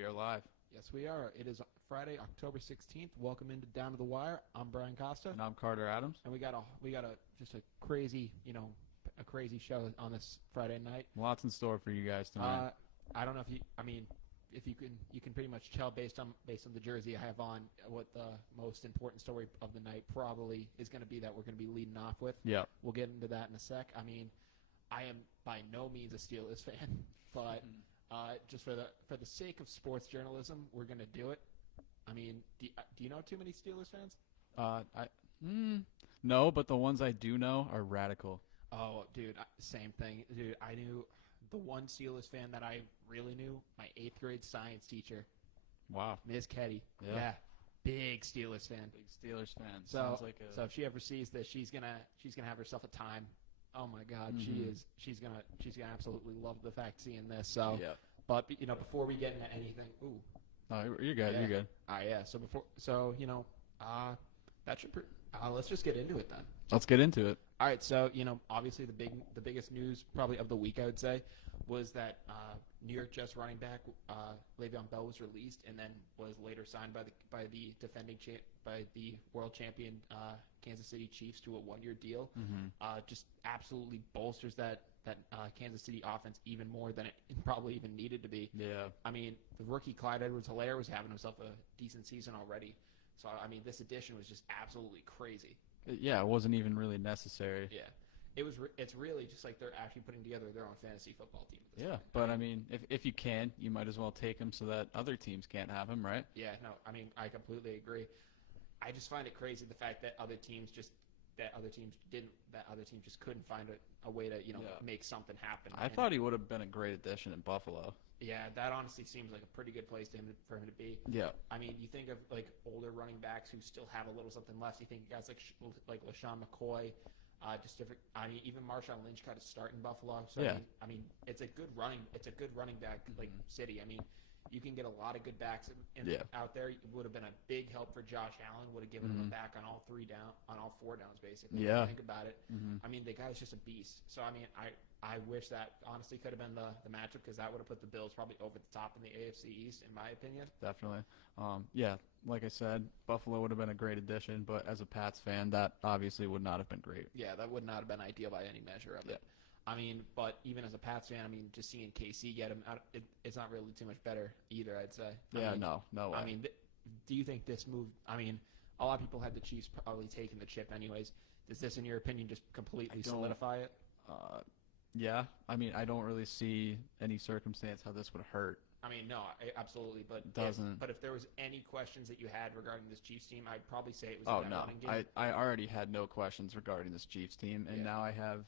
we are live. Yes, we are. It is Friday, October 16th. Welcome into Down to the Wire. I'm Brian Costa, And I'm Carter Adams. and we got just a crazy, a crazy show on this Friday night. Lots in store for you guys tonight. I don't know if you can pretty much tell based on the jersey I have on what the most important story of the night probably is going to be that we're going to be leading off with. Yeah. We'll get into that in a sec. I mean, I am by no means a Steelers fan, but just for the sake of sports journalism, we're going to do it. I mean, do you know too many Steelers fans? No, but the ones I do know are radical. Oh, dude, same thing. Dude, I knew the one Steelers fan that I really knew, my 8th grade science teacher. Wow. Ms. Ketty. Yeah. Big Steelers fan. Big Steelers fan. So, Sounds like so if she ever sees this, she's gonna have herself a time. Oh my God, she's gonna absolutely love the fact seeing this. So, yeah. But before we get into anything, No, you're good. yeah. You're good. Yeah. That should. Let's just get into it then. Let's get into it. All right, so obviously the biggest news probably of the week I would say was that New York Jets running back Leveon Bell was released and then was later signed by the world champion Kansas City Chiefs to a 1-year deal. Just absolutely bolsters that Kansas City offense even more than it probably even needed to be. Yeah. I mean, the rookie Clyde Edwards-Helaire was having himself a decent season already. So I mean, this addition was just absolutely crazy. Yeah, it wasn't even really necessary. Yeah, it's really just like they're actually putting together their own fantasy football team. At this point. But I mean, if you can, you might as well take him so that other teams can't have him, right? Yeah, no, I mean, I completely agree. I just find it crazy the fact that other teams just couldn't find a way to make something happen. I thought he would have been a great addition in Buffalo. Yeah, that honestly seems like a pretty good place for him to be. Yeah. I mean, you think of like older running backs who still have a little something left. You think guys like LaShawn McCoy, just different. I mean, even Marshawn Lynch got a start in Buffalo. So yeah. I mean, it's a good running back like city. I mean, you can get a lot of good backs out there. It would have been a big help for Josh Allen. Would have given him a back on all 4 downs basically. Yeah. If you think about it. I mean, the guy's just a beast. So I mean, I wish that honestly could have been the matchup because that would have put the Bills probably over the top in the AFC East, in my opinion. Definitely. Yeah, like I said, Buffalo would have been a great addition, but as a Pats fan, that obviously would not have been great. Yeah, that would not have been ideal by any measure of it. I mean, but even as a Pats fan, I mean, just seeing KC get him out, it's not really too much better either, I'd say. No way. I mean, do you think this move, I mean, a lot of people had the Chiefs probably taking the chip anyways. Does this, in your opinion, just completely solidify it? Yeah, I mean, I don't really see any circumstance how this would hurt. I mean, no, absolutely, but it doesn't. If there was any questions that you had regarding this Chiefs team, I'd probably say it was. Oh no, I already had no questions regarding this Chiefs team, and now I have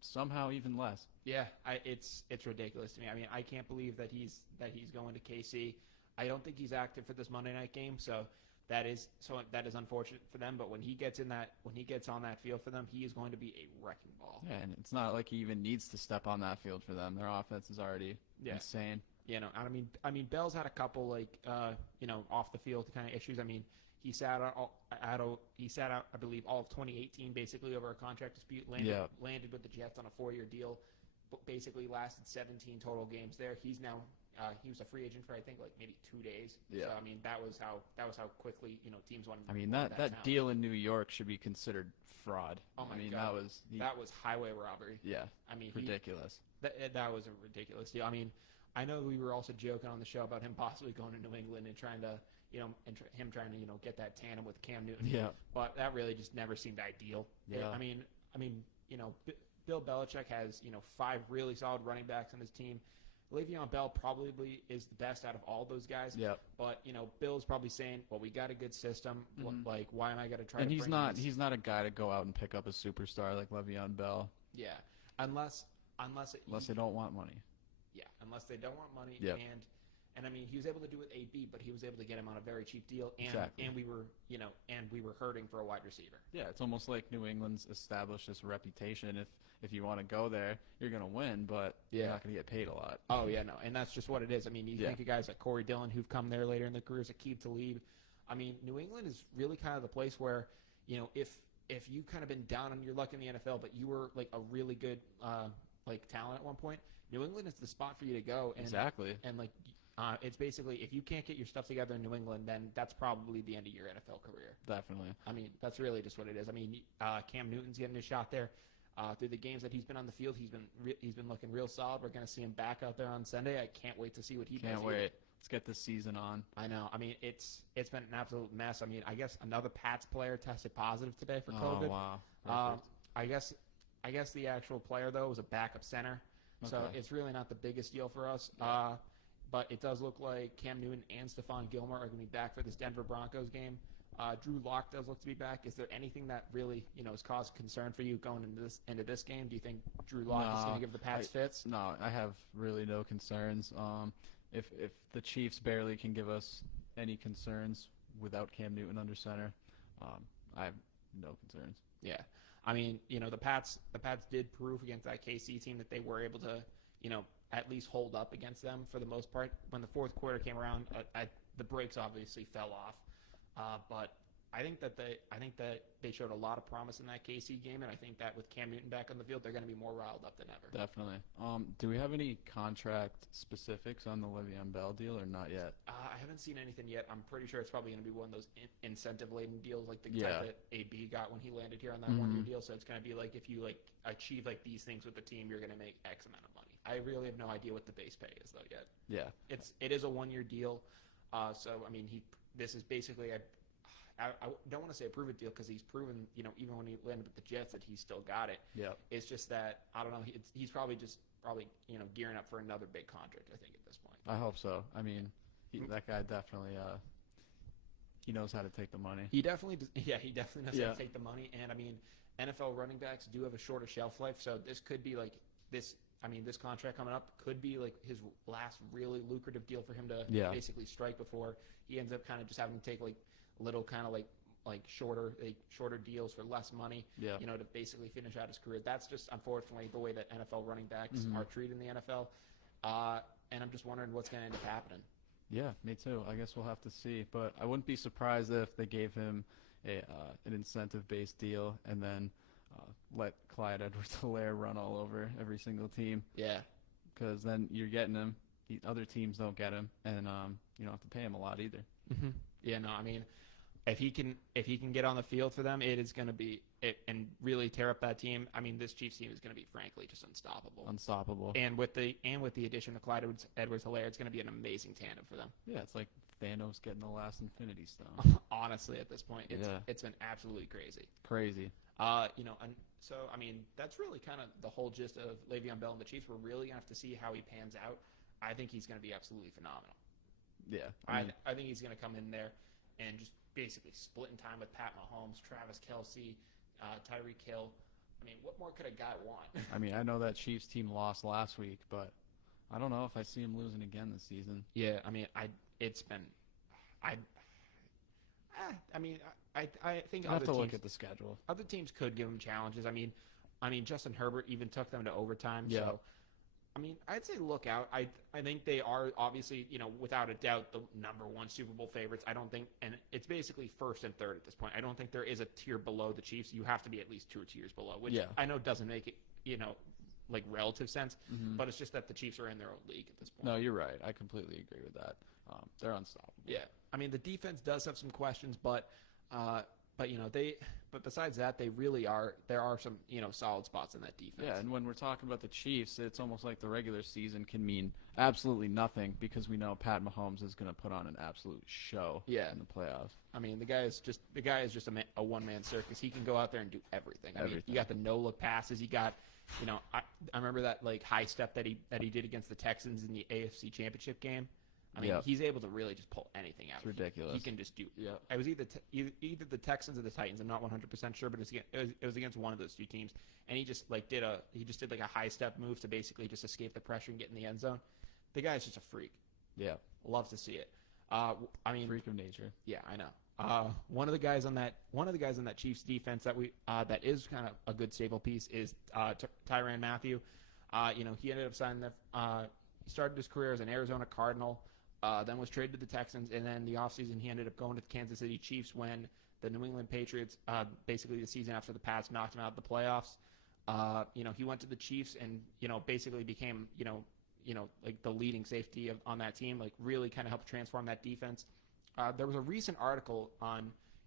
somehow even less. Yeah, it's ridiculous to me. I mean, I can't believe that he's going to KC. I don't think he's active for this Monday night game, so that is unfortunate for them. But when he gets on that field for them, he is going to be a wrecking ball. Yeah, and it's not like he even needs to step on that field for them. Their offense is already insane. I mean, Bell's had a couple off the field kind of issues. I mean, he sat out, I believe, all of 2018 basically over a contract dispute. Landed with the Jets on a 4-year deal, but basically lasted 17 total games there. He's now he was a free agent for I think like maybe 2 days. Yeah. So I mean that was how quickly teams won. I mean that deal in New York should be considered fraud. Oh my God. That was highway robbery. Yeah. I mean ridiculous. That was a ridiculous deal. I mean, I know we were also joking on the show about him possibly going to New England and trying to him trying to get that tandem with Cam Newton. Yeah. But that really just never seemed ideal. Yeah. I mean Bill Belichick has 5 really solid running backs on his team. Le'Veon Bell probably is the best out of all those guys. Yeah. But Bill's probably saying, "Well, we got a good system. Like, why am I going to try?" And he's not a guy to go out and pick up a superstar like Le'Veon Bell. Yeah, unless they don't want money. Yeah, unless they don't want money. Yep. And I mean, he was able to do it with AB, but he was able to get him on a very cheap deal. And exactly. And we were hurting for a wide receiver. Yeah, it's almost like New England's established this reputation. If you want to go there, you're going to win, but you're not going to get paid a lot. Oh yeah, no, and that's just what it is. I mean, you think of guys like Corey Dillon who've come there later in their careers, Aqib Talib. I mean, New England is really kind of the place where if you kind of been down on your luck in the NFL, but you were like a really good talent at one point, New England is the spot for you to go. And, exactly. And It's basically if you can't get your stuff together in New England, then that's probably the end of your NFL career. Definitely. I mean, that's really just what it is. I mean, Cam Newton's getting a shot there. Through the games that he's been on the field, he's been looking real solid. We're going to see him back out there on Sunday. I can't wait to see what he does. Can't wait. Let's get this season on. I know. I mean, it's been an absolute mess. I mean, I guess another Pats player tested positive today for COVID. Oh, wow. I guess the actual player, though, was a backup center. Okay. So it's really not the biggest deal for us. But it does look like Cam Newton and Stephon Gilmore are going to be back for this Denver Broncos game. Drew Lock does look to be back. Is there anything that really, has caused concern for you going into this game? Do you think Drew Lock is going to give the Pats fits? No, I have really no concerns. If the Chiefs barely can give us any concerns without Cam Newton under center, I have no concerns. Yeah. I mean, the Pats did prove against that KC team that they were able to, at least hold up against them for the most part. When the fourth quarter came around, the brakes obviously fell off. But I think that they showed a lot of promise in that KC game, and I think that with Cam Newton back on the field, they're going to be more riled up than ever. Definitely. Do we have any contract specifics on the Leveon Bell deal or not yet? I haven't seen anything yet. I'm pretty sure it's probably going to be one of those incentive-laden deals like the type that AB got when he landed here on that one-year deal. So it's going to be like if you achieve these things with the team, you're going to make X amount of money. I really have no idea what the base pay is though yet. Yeah. It is a one-year deal. So I mean this is basically I don't want to say a prove-it deal because he's proven, even when he landed with the Jets that he still got it. Yeah. It's just that, I don't know, he's probably gearing up for another big contract, I think, at this point. I hope so. I mean, that guy definitely, he knows how to take the money. He definitely does. Yeah, he definitely knows how to take the money. And, I mean, NFL running backs do have a shorter shelf life, so this could be this contract coming up could be his last really lucrative deal for him to basically strike before he ends up kind of just having to take little kind of shorter deals for less money, to basically finish out his career. That's just unfortunately the way that NFL running backs are treated in the NFL. And I'm just wondering what's going to end up happening. Yeah, me too. I guess we'll have to see, but I wouldn't be surprised if they gave him an incentive-based deal and then let Clyde Edwards-Helaire run all over every single team. Yeah, because then you're getting him. Other teams don't get him, and you don't have to pay him a lot either. Mm-hmm. Yeah, no, I mean, if he can get on the field for them, it is going to be and really tear up that team. I mean, this Chiefs team is going to be frankly just unstoppable. And with the addition of Clyde Edwards-Helaire, it's going to be an amazing tandem for them. Yeah, it's like Thanos getting the last Infinity Stone. Honestly, at this point, it's been absolutely crazy. And so I mean, that's really kind of the whole gist of Le'Veon Bell and the Chiefs. We're really gonna have to see how he pans out. I think he's going to be absolutely phenomenal. Yeah, I think he's going to come in there and just basically splitting time with Pat Mahomes, Travis Kelce, Tyreek Hill. I mean, what more could a guy want? I mean, I know that Chiefs team lost last week, but I don't know if I see him losing again this season. Yeah, I mean, I think I have to look at the schedule. Other teams could give him challenges. I mean, Justin Herbert even took them to overtime. Yeah. So, I mean, I'd say look out. I think they are obviously, without a doubt, the number one Super Bowl favorites. I don't think, and it's basically first and third at this point. I don't think there is a tier below the Chiefs. You have to be at least 2 tiers below, which I know doesn't make it, relative sense, but it's just that the Chiefs are in their own league at this point. No, you're right. I completely agree with that. They're unstoppable. Yeah. I mean, the defense does have some questions, but besides that, they really are. There are some solid spots in that defense. Yeah, and when we're talking about the Chiefs, it's almost like the regular season can mean absolutely nothing because we know Pat Mahomes is going to put on an absolute show in the playoffs. I mean, the guy is just a one-man circus. He can go out there and do everything. I mean, you got the no-look passes. You got, I remember that high step that he did against the Texans in the AFC Championship game. I mean, he's able to really just pull anything out. It's ridiculous. He can just do. Yeah. It was either the Texans or the Titans. I'm not 100% sure, but it was against one of those two teams, and he just did a high step move to basically just escape the pressure and get in the end zone. The guy is just a freak. Yeah. Love to see it. Freak of nature. Yeah, I know. One of the guys on that Chiefs defense that is kind of a good staple piece is Tyrann Mathieu. He ended up signing he started his career as an Arizona Cardinal. Then was traded to the Texans, and then the offseason he ended up going to the Kansas City Chiefs when the New England Patriots, basically the season after the Pats knocked him out of the playoffs. He went to the Chiefs and, basically became, like the leading safety on that team, like really kind of helped transform that defense. There was a recent article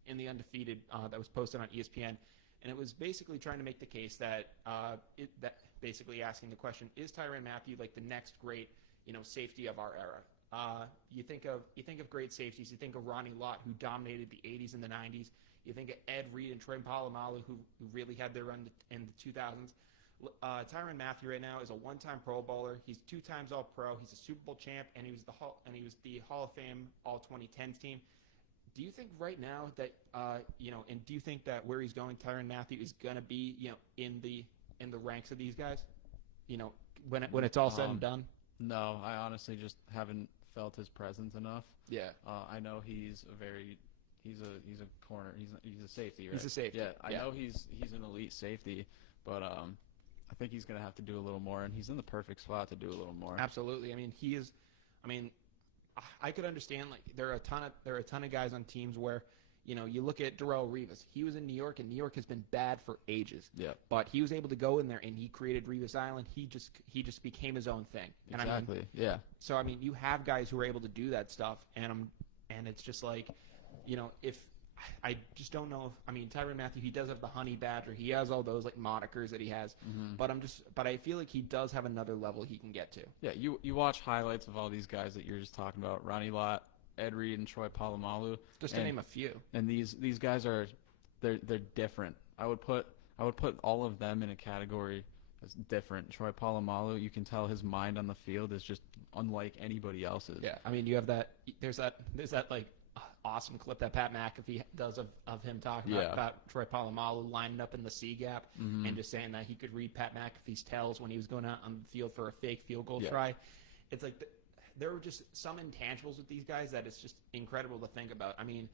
in the Undefeated that was posted on ESPN, and it was basically trying to make the case that basically asking the question, is Tyrann Mathieu like the next great safety of our era? You think of great safeties. You think of Ronnie Lott, who dominated the 80s and the 90s. You think of Ed Reed and Troy Polamalu, who really had their run in the 2000s. Tyrann Mathieu right now is a one-time Pro Bowler. He's 2 times All-Pro. He's a Super Bowl champ, and he was the Hall of Fame All 2010s team. Do you think right now that and do you think that where he's going, Tyrann Mathieu is gonna be in the ranks of these guys? When it's all said and done. No, I honestly just haven't felt his presence enough. Yeah. I know he's a corner. He's a safety, right? He's a safety. Yeah, I know he's an elite safety, but I think he's gonna have to do a little more, and he's in the perfect spot to do a little more. Absolutely. I mean, he is. I mean, I could understand like there are a ton of guys on teams where you look at Darrelle Revis. He was in New York, and New York has been bad for ages. Yeah. But he was able to go in there, and he created Revis Island. He just became his own thing. And Exactly. Yeah. So I mean, you have guys who are able to do that stuff, and it's just like, if I just don't know if Tyrann Mathieu, he does have the Honey Badger. He has all those like monikers that he has. Mm-hmm. But I feel like he does have another level he can get to. Yeah. You watch highlights of all these guys that you're just talking about: Ronnie Lott, Ed Reed, and Troy Polamalu. Just to name a few. And these guys they're different. I would put all of them in a category as different. Troy Polamalu, you can tell his mind on the field is just unlike anybody else's. Yeah, I mean, you have that. There's that like awesome clip that Pat McAfee does of him talking about Troy Polamalu lining up in the C gap and just saying that he could read Pat McAfee's tells when he was going out on the field for a fake field goal try. It's like there were just some intangibles with these guys that it's just incredible to think about. I mean,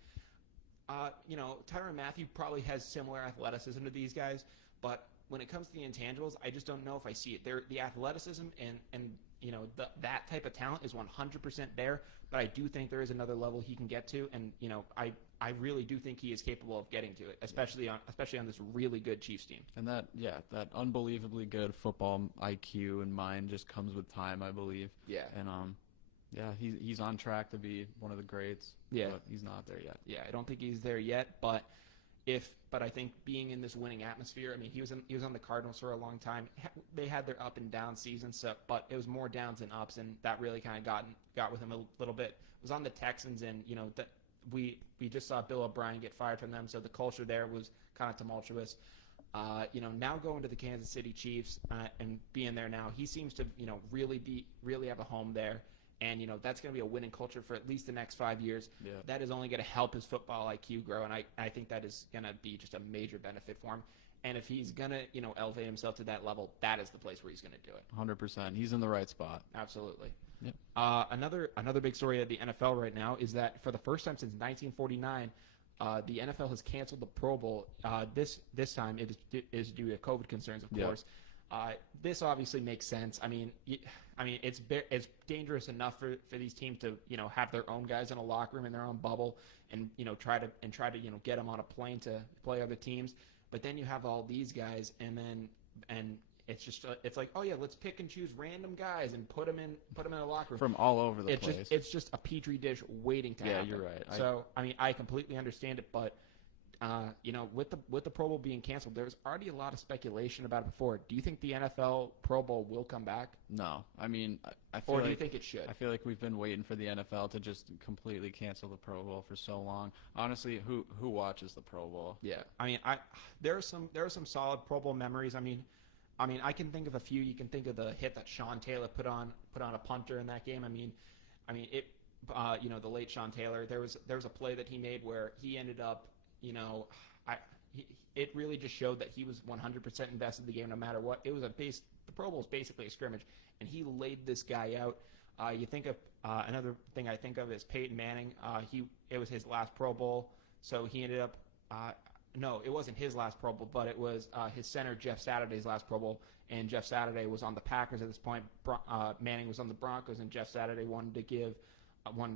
Tyrann Mathieu probably has similar athleticism to these guys, but when it comes to the intangibles, I just don't know if I see it. The athleticism and that type of talent is 100% there, but I do think there is another level he can get to, and I really do think he is capable of getting to it, especially on this really good Chiefs team. And that unbelievably good football IQ and mind just comes with time, I believe. Yeah. And he's on track to be one of the greats. Yeah. But he's not there yet. Yeah, I don't think he's there yet, but I think being in this winning atmosphere, I mean, he was on the Cardinals for a long time. They had their up and down seasons, but it was more downs than ups, and that really kind of got with him a little bit. It was on the Texans, and that we just saw Bill O'Brien get fired from them, so the culture there was kind of tumultuous. Now going to the Kansas City Chiefs and being there now, he seems to really have a home there. And, that's going to be a winning culture for at least the next 5 years. Yeah. That is only going to help his football IQ grow, and I think that is going to be just a major benefit for him. And if he's going to, elevate himself to that level, that is the place where he's going to do it. 100%. He's in the right spot. Absolutely. Yep. Another big story of the NFL right now is that for the first time since 1949, the NFL has canceled the Pro Bowl. This time it is due to COVID concerns, of course. This obviously makes sense. I mean, it's dangerous enough for these teams to have their own guys in a locker room in their own bubble, and try to get them on a plane to play other teams. But then you have all these guys, and it's just it's like, oh yeah, let's pick and choose random guys and put them in a locker room from all over the place. It's just a petri dish waiting to happen. Yeah, you're right. So I completely understand it, but. With the Pro Bowl being canceled, there's already a lot of speculation about it before. Do you think the NFL Pro Bowl will come back? No. I mean, I feel or do you think it should? I feel like we've been waiting for the NFL to just completely cancel the Pro Bowl for so long. Honestly, who watches the Pro Bowl? Yeah. I mean, there are some solid Pro Bowl memories. I mean, I can think of a few. You can think of the hit that Sean Taylor put on a punter in that game. I mean, it. The late Sean Taylor. There was a play that he made where he ended up. It really just showed that he was 100% invested in the game no matter what. It was the Pro Bowl is basically a scrimmage, and he laid this guy out. You think of another thing I think of is Peyton Manning. It was his last Pro Bowl, so he ended up. No, it wasn't his last Pro Bowl, but it was his center Jeff Saturday's last Pro Bowl, and Jeff Saturday was on the Packers at this point. Manning was on the Broncos, and Jeff Saturday wanted to give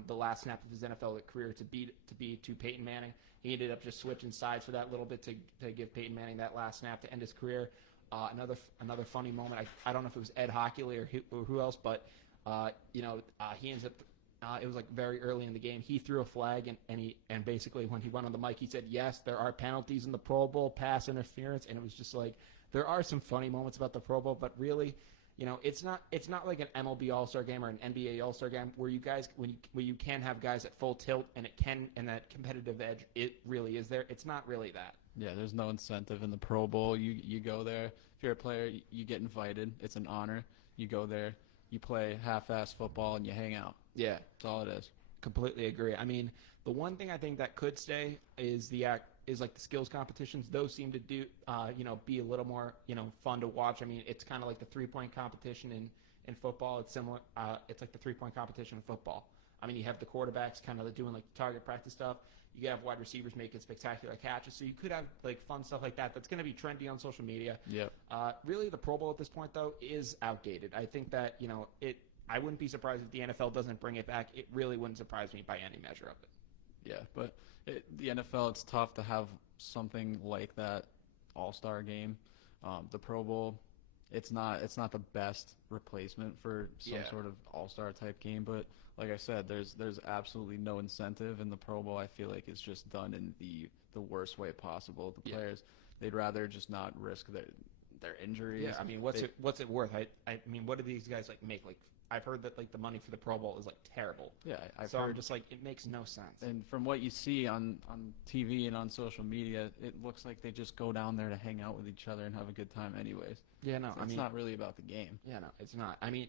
the last snap of his NFL career to Peyton Manning. He ended up just switching sides for that little bit to give Peyton Manning that last snap to end his career. Another funny moment. I don't know if it was Ed Hockley or who else, but he ends up. It was like very early in the game. He threw a flag, and basically when he went on the mic, he said, "Yes, there are penalties in the Pro Bowl, pass interference," and it was just like there are some funny moments about the Pro Bowl, but really, it's not like an MLB All-Star game or an NBA All-Star game where you guys where you can have guys at full tilt and that competitive edge it really is there. It's not really that. Yeah, there's no incentive in the Pro Bowl. You go there. If you're a player, you get invited. It's an honor. You go there. You play half-ass football and you hang out. Yeah, that's all it is. Completely agree. I mean, the one thing I think that could stay is like the skills competitions. Those seem to be a little more fun to watch. I mean, it's kind of like the 3-point competition in football. It's similar. It's like the 3-point competition in football. I mean, you have the quarterbacks kind of doing like target practice stuff. You have wide receivers making spectacular catches. So you could have like fun stuff like that. That's going to be trendy on social media. Yep. Really, the Pro Bowl at this point though is outdated. I think that I wouldn't be surprised if the NFL doesn't bring it back. It really wouldn't surprise me by any measure of it. Yeah, but the NFL, it's tough to have something like that All-Star game. The Pro Bowl, it's not the best replacement for some sort of All-Star type game, but like I said, there's absolutely no incentive in the Pro Bowl. I feel like it's just done in the worst way possible. The players, they'd rather just not risk their injuries. Yeah, I mean, what's it worth? I mean, what do these guys make? Like, I've heard that like the money for the Pro Bowl is like terrible. Yeah, I've heard. I'm just like, it makes no sense. And from what you see on TV and on social media, it looks like they just go down there to hang out with each other and have a good time anyways. Yeah, no, so it's not really about the game. Yeah, no, it's not. I mean,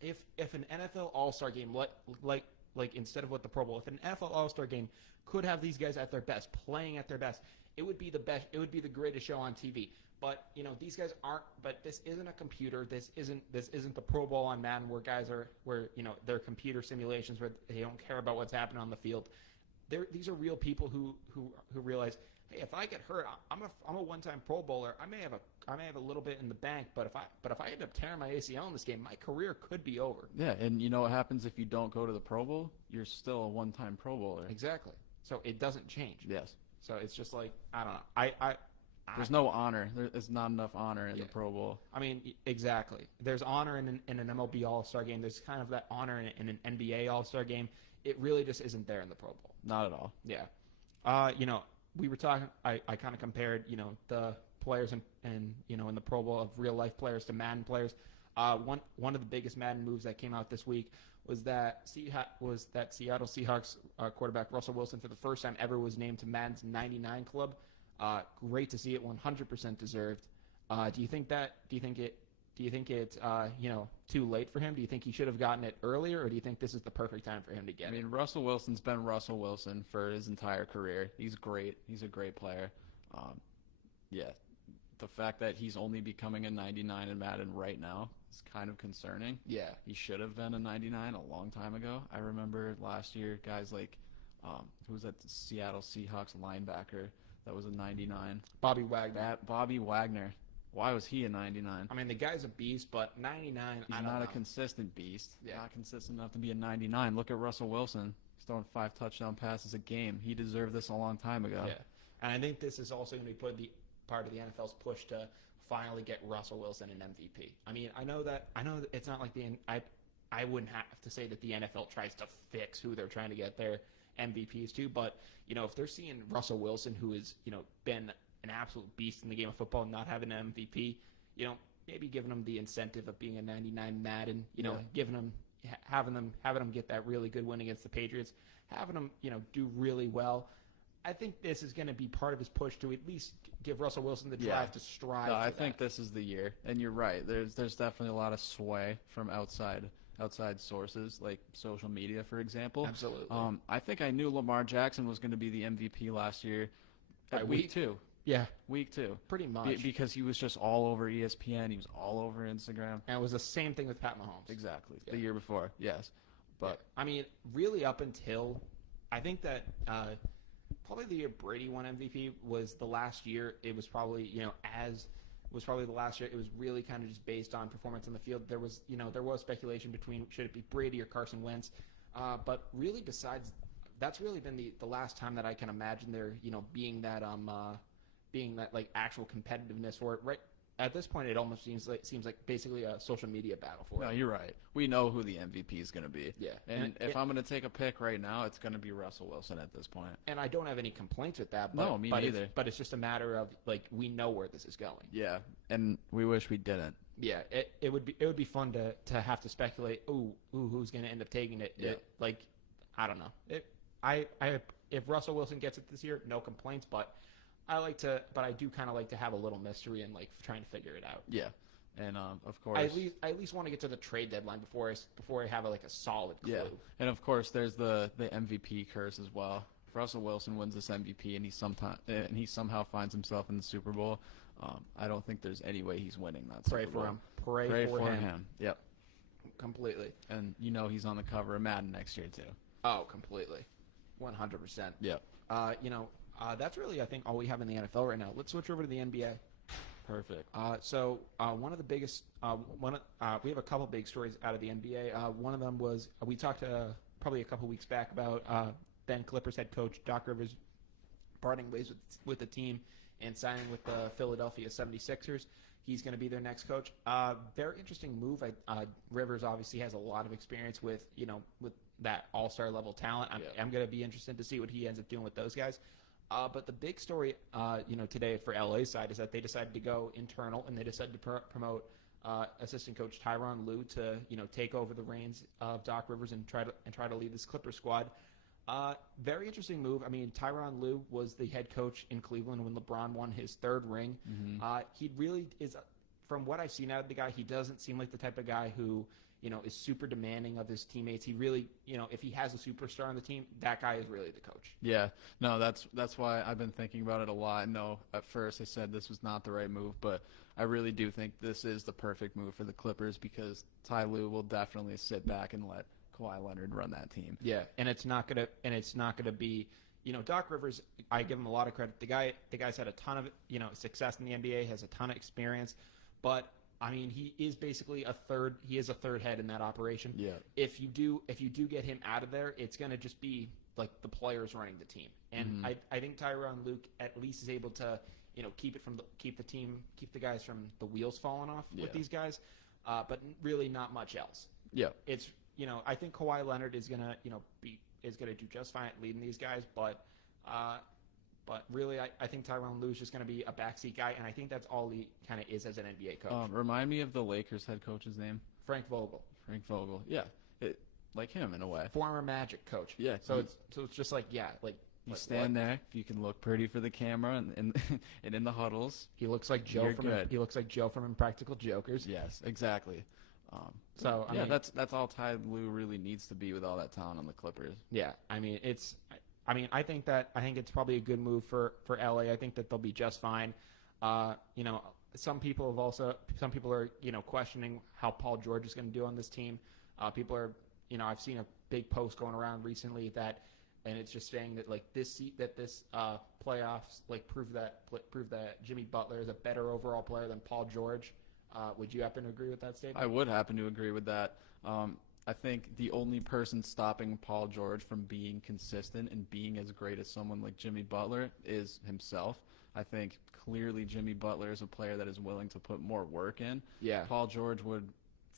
if an NFL All-Star game, like instead of what the Pro Bowl, if an NFL All-Star game could have these guys at their best, playing at their best, it would be the best. It would be the greatest show on TV. But these guys aren't. But this isn't a computer. This isn't the Pro Bowl on Madden where guys are they're computer simulations where they don't care about what's happening on the field. These are real people who realize, hey, if I get hurt, I'm a one-time Pro Bowler. I may have a little bit in the bank, but if I end up tearing my ACL in this game, my career could be over. Yeah, and you know what happens if you don't go to the Pro Bowl? You're still a one-time Pro Bowler. Exactly. So it doesn't change. Yes. So it's just like, I don't know. There's no honor. There's not enough honor in the Pro Bowl. I mean, exactly. There's honor in an MLB All-Star game. There's kind of that honor in an NBA All-Star game. It really just isn't there in the Pro Bowl. Not at all. Yeah. We were talking. I kind of compared the players in the Pro Bowl of real life players to Madden players. One of the biggest Madden moves that came out this week was that Seattle Seahawks quarterback Russell Wilson for the first time ever was named to Madden's 99 club. Great to see it, 100% deserved. Do you think it's too late for him? Do you think he should have gotten it earlier, or do you think this is the perfect time for him to get it? I mean, Russell Wilson's been Russell Wilson for his entire career. He's great. He's a great player. The fact that he's only becoming a 99 in Madden right now is kind of concerning. Yeah. He should have been a 99 a long time ago. I remember last year guys like who was that Seattle Seahawks linebacker that was a 99? Bobby Wagner. Bobby Wagner. Why was he a 99? I mean, the guy's a beast, but 99, He's not a consistent beast. Yeah. Not consistent enough to be a 99. Look at Russell Wilson. He's throwing 5 touchdown passes a game. He deserved this a long time ago. Yeah. And I think this is also going to be part of the NFL's push to finally get Russell Wilson an MVP. I mean, I know that it's not like I wouldn't have to say that the NFL tries to fix who they're trying to get their MVPs to, but if they're seeing Russell Wilson, who has been an absolute beast in the game of football, not having an MVP, maybe giving him the incentive of being a 99 Madden, having them get that really good win against the Patriots, having them do really well. I think this is going to be part of his push to at least give Russell Wilson the drive to strive. No, I think this is the year, and you're right. There's definitely a lot of sway from outside sources like social media, for example. Absolutely. I think I knew Lamar Jackson was going to be the MVP last year at week 2. Yeah. Week 2. Pretty much. Because he was just all over ESPN. He was all over Instagram. And it was the same thing with Pat Mahomes. Exactly. Yeah. The year before, yes. But I mean, really up until I think that probably the year Brady won MVP was the last year. It was probably, was probably the last year. It was really kind of just based on performance on the field. There was speculation between should it be Brady or Carson Wentz. But really besides, that's really been the last time that I can imagine there, being that like actual competitiveness for it. Right. at this point, it almost seems like basically a social media battle for No, it. you're right. We know who the MVP is going to be. Yeah. And if I'm going to take a pick right now, it's going to be Russell Wilson at this point. And I don't have any complaints with that. But, No, me neither. But it's just a matter of like we know where this is going. Yeah, and we wish we didn't. Yeah, it would be fun to have to speculate. Who's going to end up taking it? Yeah. I don't know. If Russell Wilson gets it this year, no complaints. But I do kind of like to have a little mystery and like trying to figure it out. Yeah, and of course, I at least want to get to the trade deadline before I have a solid clue. yeah, and of course, there's the MVP curse as well. If Russell Wilson wins this MVP and he somehow finds himself in the Super Bowl, I don't think there's any way he's winning that Pray Super Bowl. for him. Pray for him. Yep. Completely. And he's on the cover of Madden next year too. Oh, completely. 100%. Yep. That's really, I think, all we have in the NFL right now. Let's switch over to the NBA. Perfect. One of the biggest, we have a couple big stories out of the NBA. One of them was we talked probably a couple weeks back about then Clippers head coach Doc Rivers parting ways with the team and signing with the Philadelphia 76ers. He's going to be their next coach. Very interesting move. Rivers obviously has a lot of experience with that all-star level talent. I'm going to be interested to see what he ends up doing with those guys. But the big story, today for LA's side is that they decided to go internal and they decided to promote assistant coach Tyronn Lue to take over the reins of Doc Rivers and try to lead this Clipper squad. Very interesting move. I mean, Tyronn Lue was the head coach in Cleveland when LeBron won his third ring. Mm-hmm. He really is, from what I've seen out of the guy, he doesn't seem like the type of guy who is super demanding of his teammates. He really, if he has a superstar on the team, that guy is really the coach. Yeah, no, that's why I've been thinking about it a lot. No, at first I said this was not the right move, but I really do think this is the perfect move for the Clippers because Ty Lue will definitely sit back and let Kawhi Leonard run that team. Yeah, and it's not gonna be, Doc Rivers. I give him a lot of credit. The guy's had a ton of success in the NBA, has a ton of experience, but I mean, he is basically a third head in that operation. Yeah. If you do get him out of there, it's going to just be like the players running the team. And Mm-hmm. I think Tyronn Lue at least is able to, keep the guys from the wheels falling off with these guys, but really not much else. Yeah. It's, I think Kawhi Leonard is going to, do just fine at leading these guys, but really, I think Tyronn Lue is just going to be a backseat guy, and I think that's all he kind of is as an NBA coach. Remind me of the Lakers head coach's name. Frank Vogel. Frank Vogel. Yeah, like him in a way. Former Magic coach. Yeah. So it's just like you stand there. If you can look pretty for the camera and in the huddles, he looks like Joe He looks like Joe from Impractical Jokers. Yes, exactly. I mean, that's all Ty Lue really needs to be with all that talent on the Clippers. Yeah, I mean I think it's probably a good move for LA. I think that they'll be just fine. Some people are questioning how Paul George is going to do on this team. People are I've seen a big post going around recently and it's just saying that this playoffs prove that Jimmy Butler is a better overall player than Paul George. Would you happen to agree with that statement? I would happen to agree with that. I think the only person stopping Paul George from being consistent and being as great as someone like Jimmy Butler is himself. I think clearly Jimmy Butler is a player that is willing to put more work in. Yeah. Paul George would,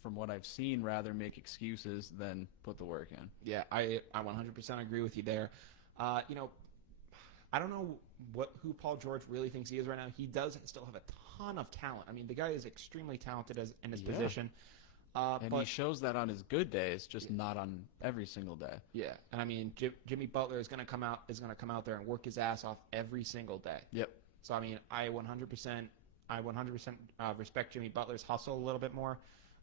from what I've seen, rather make excuses than put the work in. Yeah, I 100% agree with you there. I don't know who Paul George really thinks he is right now. He does still have a ton of talent. I mean, the guy is extremely talented in his position. But he shows that on his good days, just not on every single day. Yeah, and I mean, Jimmy Butler is going to come out there and work his ass off every single day. Yep. So I mean, I 100% respect Jimmy Butler's hustle a little bit more.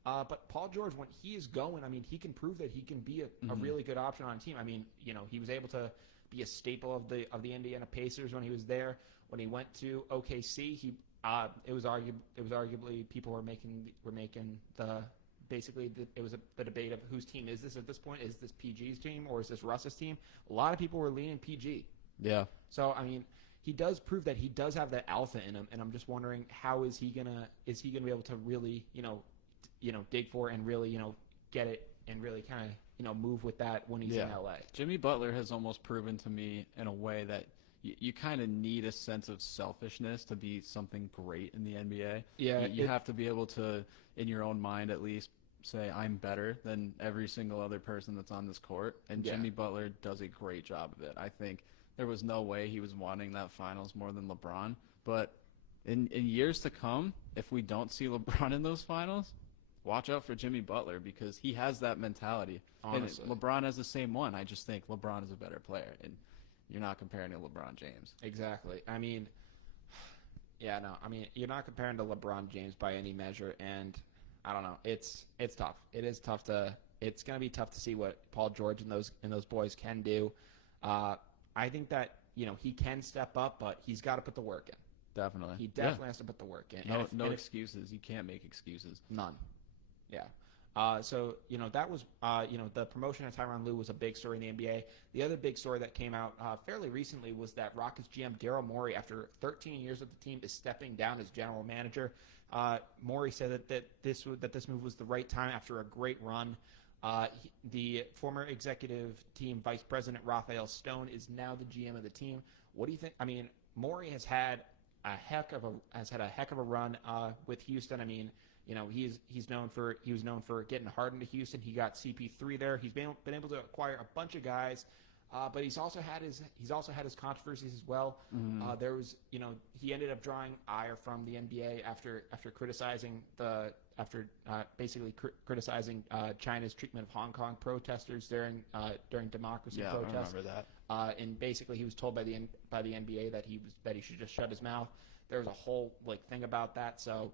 But Paul George, when he is going, I mean, he can prove that he can be a really good option on a team. I mean, he was able to be a staple of the Indiana Pacers when he was there. When he went to OKC, it was arguably people were making the debate of whose team is this at this point. Is this PG's team or is this Russ's team? A lot of people were leaning PG. Yeah. So I mean, he does prove that he does have that alpha in him, and I'm just wondering how is he gonna be able to really dig for and really get it and really kind of move with that when he's in LA. Jimmy Butler has almost proven to me in a way that you kind of need a sense of selfishness to be something great in the NBA. Yeah, You have to be able to, in your own mind at least, say I'm better than every single other person that's on this court. And Yeah. Jimmy Butler does a great job of it. I think there was no way he was wanting that finals more than LeBron. But in years to come, if we don't see LeBron in those finals, watch out for Jimmy Butler because he has that mentality. Honestly. And LeBron has the same one. I just think LeBron is a better player. And you're not comparing to LeBron James. Exactly. I mean, yeah, no. I mean, you're not comparing to LeBron James by any measure, and I don't know. It's tough. It is tough to. It's going to be tough to see what Paul George and those boys can do. I think that he can step up, but he's got to put the work in. Definitely. He definitely has to put the work in. No excuses. You can't make excuses. None. Yeah. So that was the promotion of Tyronn Lue was a big story in the NBA. The other big story that came out fairly recently was that Rockets GM Daryl Morey, after 13 years with the team, is stepping down as general manager. Morey said that this move was the right time after a great run. The former executive team vice president Raphael Stone is now the GM of the team. What do you think? I mean, Morey has had a heck of a run with Houston. I mean, he was known for getting Harden to Houston. He got CP3 there. He's been able to acquire a bunch of guys, but he's also had his controversies as well. Mm-hmm. There was he ended up drawing ire from the NBA after criticizing criticizing China's treatment of Hong Kong protesters during democracy protests. I remember that. And basically he was told by the NBA that he should just shut his mouth. There was a whole thing about that. So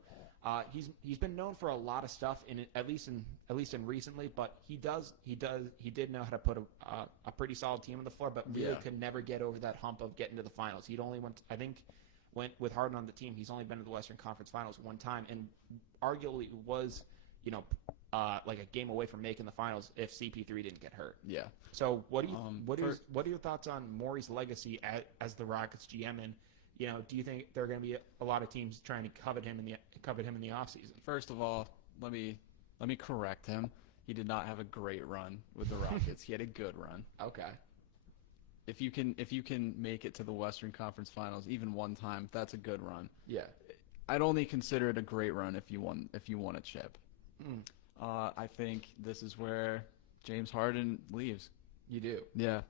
he's been known for a lot of stuff at least in recently, but he did know how to put a pretty solid team on the floor, but really could never get over that hump of getting to the finals. He'd only went with Harden on the team. He's only been to the Western Conference Finals one time, and arguably was like a game away from making the finals if CP3 didn't get hurt. Yeah. So what are your thoughts on Morey's legacy as the Rockets GM, and do you think there are going to be a lot of teams trying to covet him in the offseason? First of all, let me correct him. He did not have a great run with the Rockets. He had a good run. Okay. If you can make it to the Western Conference Finals even one time, that's a good run. Yeah. I'd only consider it a great run if you won a chip. Mm. I think this is where James Harden leaves. You do. Yeah.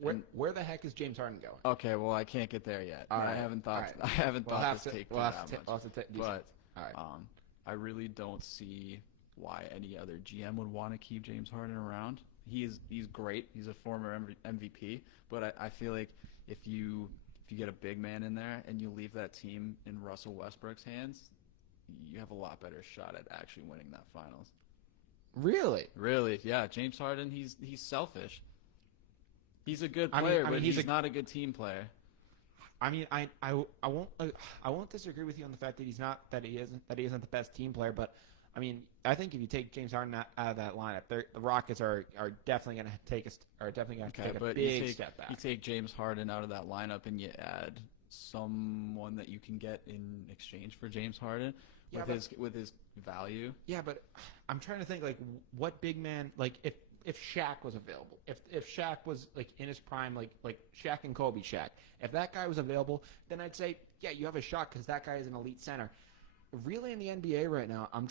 Where the heck is James Harden going? Okay, well I can't get there yet. I haven't thought this take that much. But all right. I really don't see why any other GM would want to keep James Harden around. He's great. He's a former MVP, but I feel like if you get a big man in there and you leave that team in Russell Westbrook's hands, you have a lot better shot at actually winning that finals. Really? Really? Yeah. James Harden, he's selfish. He's a good player, but he's not a good team player. I mean, I won't disagree with you on the fact that he isn't the best team player, but I mean, I think if you take James Harden out of that lineup, the Rockets are definitely going to take a big step back. You take James Harden out of that lineup and you add someone that you can get in exchange for James Harden with his value. Yeah, but I'm trying to think what big man if Shaq was available, if Shaq was in his prime, like Shaq and Kobe Shaq, if that guy was available, then I'd say yeah, you have a shot because that guy is an elite center. Really, in the NBA right now, I'm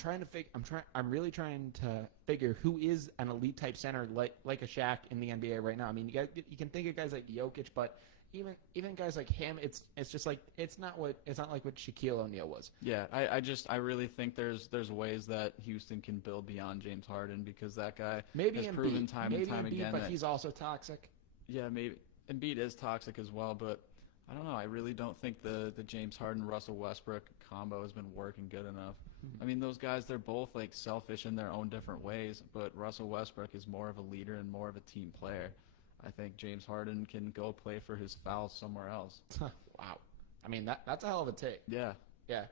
really trying to figure who is an elite type center like a Shaq in the NBA right now. I mean, you can think of guys like Jokic, but even guys like him, it's just it's not like what Shaquille O'Neal was. Yeah, I really think there's ways that Houston can build beyond James Harden because that guy has proven time and time again but he's also toxic. Yeah, maybe Embiid is toxic as well, but I don't know. I really don't think the James Harden-Russell Westbrook combo has been working good enough. I mean, those guys, they're both selfish in their own different ways, but Russell Westbrook is more of a leader and more of a team player. I think James Harden can go play for his fouls somewhere else. Wow. I mean, that's a hell of a take. Yeah. Yeah.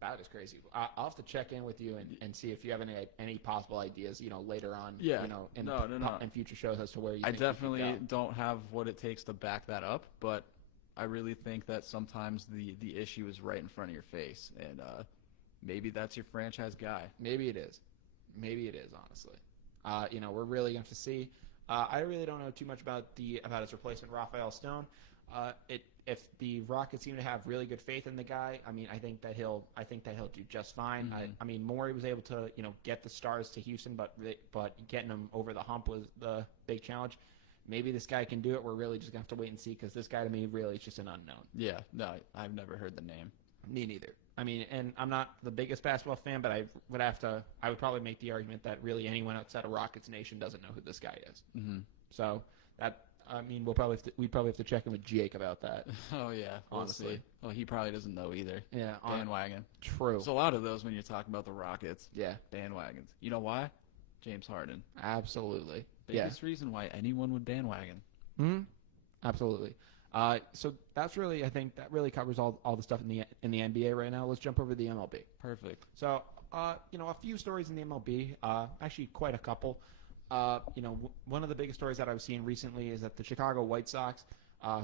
That is crazy. I'll have to check in with you and see if you have any possible ideas, later on. Yeah. In future shows as to where you. I think definitely don't have what it takes to back that up, but I really think that sometimes the issue is right in front of your face, and maybe that's your franchise guy. Maybe it is. Honestly. We're really going to see. I really don't know too much about his replacement, Rafael Stone. If the Rockets seem to have really good faith in the guy, I mean, I think that he'll do just fine. Mm-hmm. I mean, Morey was able to get the Stars to Houston, but getting them over the hump was the big challenge. Maybe this guy can do it. We're really just gonna have to wait and see because this guy to me really is just an unknown. Yeah, no, I've never heard the name. Me neither. I mean, and I'm not the biggest basketball fan, but I would probably make the argument that really anyone outside of Rockets Nation doesn't know who this guy is. Mm-hmm. So we'd probably have to check in with Jake about that. Oh yeah, honestly. We'll see. Well, he probably doesn't know either. Yeah, bandwagon. True. There's a lot of those when you're talking about the Rockets. Yeah, bandwagons. You know why? James Harden. Absolutely. Biggest reason why anyone would bandwagon. Hmm. Absolutely. So that's really, I think that really covers all the stuff in the NBA right now. Let's jump over to the MLB. Perfect. So, a few stories in the MLB. Actually, quite a couple. One of the biggest stories that I've seen recently is that the Chicago White Sox,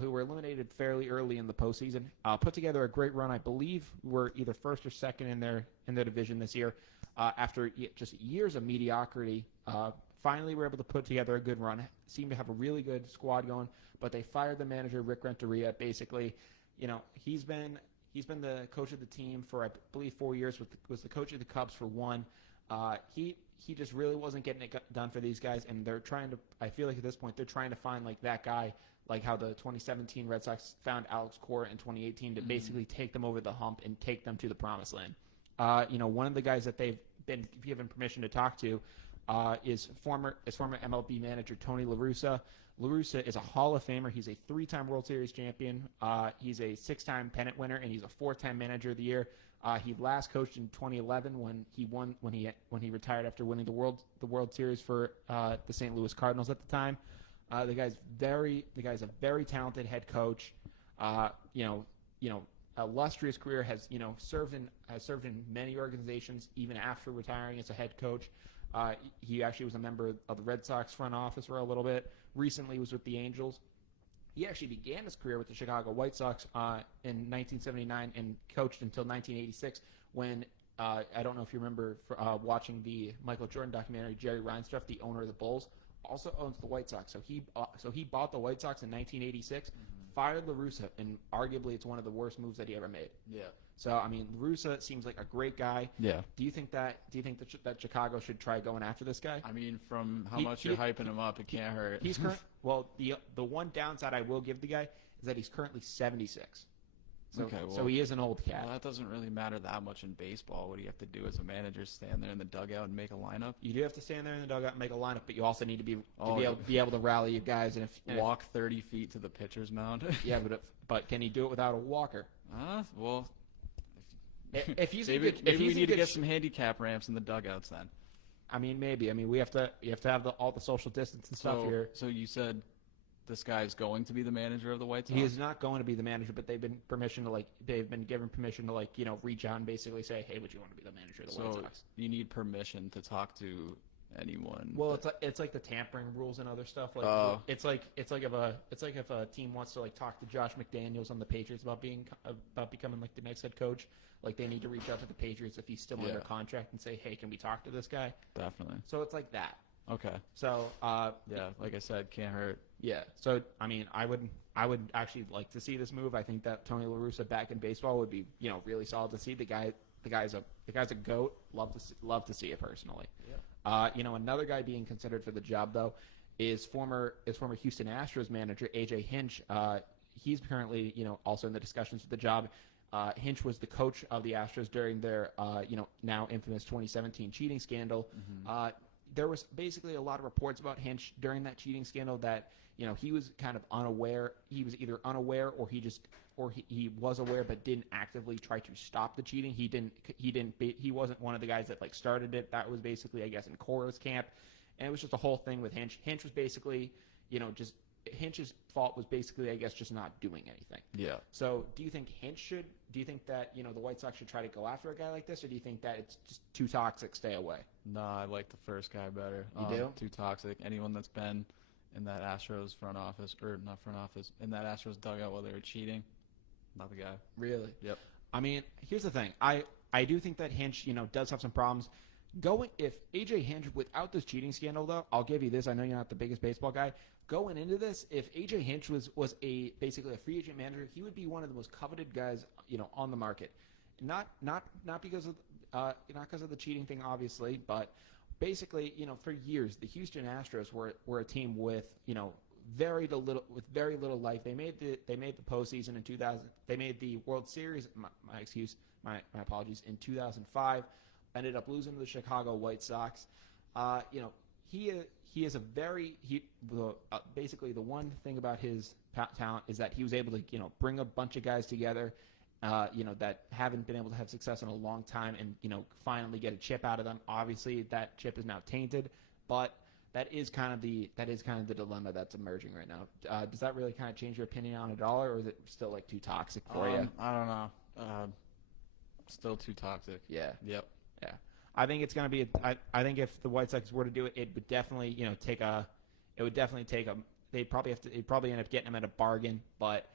who were eliminated fairly early in the postseason, put together a great run. I believe were either first or second in their division this year. After just years of mediocrity, finally were able to put together a good run. Seemed to have a really good squad going, but they fired the manager Rick Renteria. Basically, he's been the coach of the team for I believe 4 years. Was the coach of the Cubs for one. He just really wasn't getting it done for these guys, and they're trying to. I feel like at this point they're trying to find like that guy, like how the 2017 Red Sox found Alex Cora in 2018 to basically take them over the hump and take them to the promised land. One of the guys that they've been given permission to talk to is former MLB manager Tony La Russa. La Russa is a Hall of Famer. He's a 3-time World Series champion. He's a 6-time pennant winner, and he's a 4-time Manager of the Year. He last coached in 2011 when he retired after winning the World Series for the St. Louis Cardinals at the time. The guy's a very talented head coach. Illustrious career, has served in many organizations even after retiring as a head coach. He actually was a member of the Red Sox front office for a little bit. Recently was with the Angels. He actually began his career with the Chicago White Sox in 1979 and coached until 1986 when, I don't know if you remember watching the Michael Jordan documentary, Jerry Reinsdorf, the owner of the Bulls, also owns the White Sox. So he bought the White Sox in 1986, fired La Russa, and arguably it's one of the worst moves that he ever made. Yeah. So, I mean, La Russa seems like a great guy. Yeah. Do you think that Chicago should try going after this guy? I mean, from how much you're hyping him up, it can't hurt. He's well, the one downside I will give the guy is that he's currently 76. So he is an old cat. Well, that doesn't really matter that much in baseball. What do you have to do as a manager? Stand there in the dugout and make a lineup? You do have to stand there in the dugout and make a lineup, but you also need to be able to rally your guys and walk 30 feet to the pitcher's mound. Yeah, but can he do it without a walker? Well, if he's maybe we need to get some handicap ramps in the dugouts then. I mean, maybe. I mean, we have to have all the social distance and stuff here. So you said this guy's going to be the manager of the White Sox? He is not going to be the manager, but they've been given permission to reach out and basically say, hey, would you want to be the manager of the White Sox? You need permission to talk to anyone. Well, it's like the tampering rules and other stuff. It's like if a team wants to talk to Josh McDaniels on the Patriots about becoming the next head coach. They need to reach out to the Patriots if he's still under contract and say, hey, can we talk to this guy? Definitely. So it's like that. Okay. So like I said, can't hurt. Yeah. So I mean, I would actually like to see this move. I think that Tony La Russa back in baseball would be really solid to see. The guy's a goat. Love to see it personally. Yeah. Another guy being considered for the job though is former Houston Astros manager AJ Hinch. He's currently also in the discussions for the job. Hinch was the coach of the Astros during their now infamous 2017 cheating scandal. Mm-hmm. There was basically a lot of reports about Hinch during that cheating scandal that he was kind of unaware. He was either unaware or he was aware but didn't actively try to stop the cheating. He wasn't one of the guys that started it. That was basically, I guess, in Cora's camp, and it was just a whole thing with Hinch. Hinch was basically Hinch's fault was basically, I guess, just not doing anything. Yeah. So do you think do you think that, the White Sox should try to go after a guy like this, or do you think that it's just too toxic, stay away? No, I like the first guy better. You do? Too toxic. Anyone that's been in that Astros in that Astros dugout while they were cheating, not the guy. Really? Yep. I mean, here's the thing. I do think that Hinch, does have some problems. if AJ Hinch, without this cheating scandal, though, I'll give you this. I know you're not the biggest baseball guy. Going into this, if AJ Hinch was basically a free agent manager, he would be one of the most coveted guys, on the market. Not because of the cheating thing, obviously, but basically, for years, the Houston Astros were a team with, very little life. They made the postseason in 2000. They made the World Series. My apologies. In 2005, ended up losing to the Chicago White Sox. He is basically the one thing about his talent is that he was able to bring a bunch of guys together, that haven't been able to have success in a long time, and finally get a chip out of them. Obviously, that chip is now tainted, but that is kind of the dilemma that's emerging right now. Does that really kind of change your opinion on it at all, or is it still like too toxic for you? I don't know. Still too toxic. Yeah. Yep. Yeah. I think it's going to be. I think if the White Sox were to do it, it would definitely they'd probably end up getting him at a bargain. But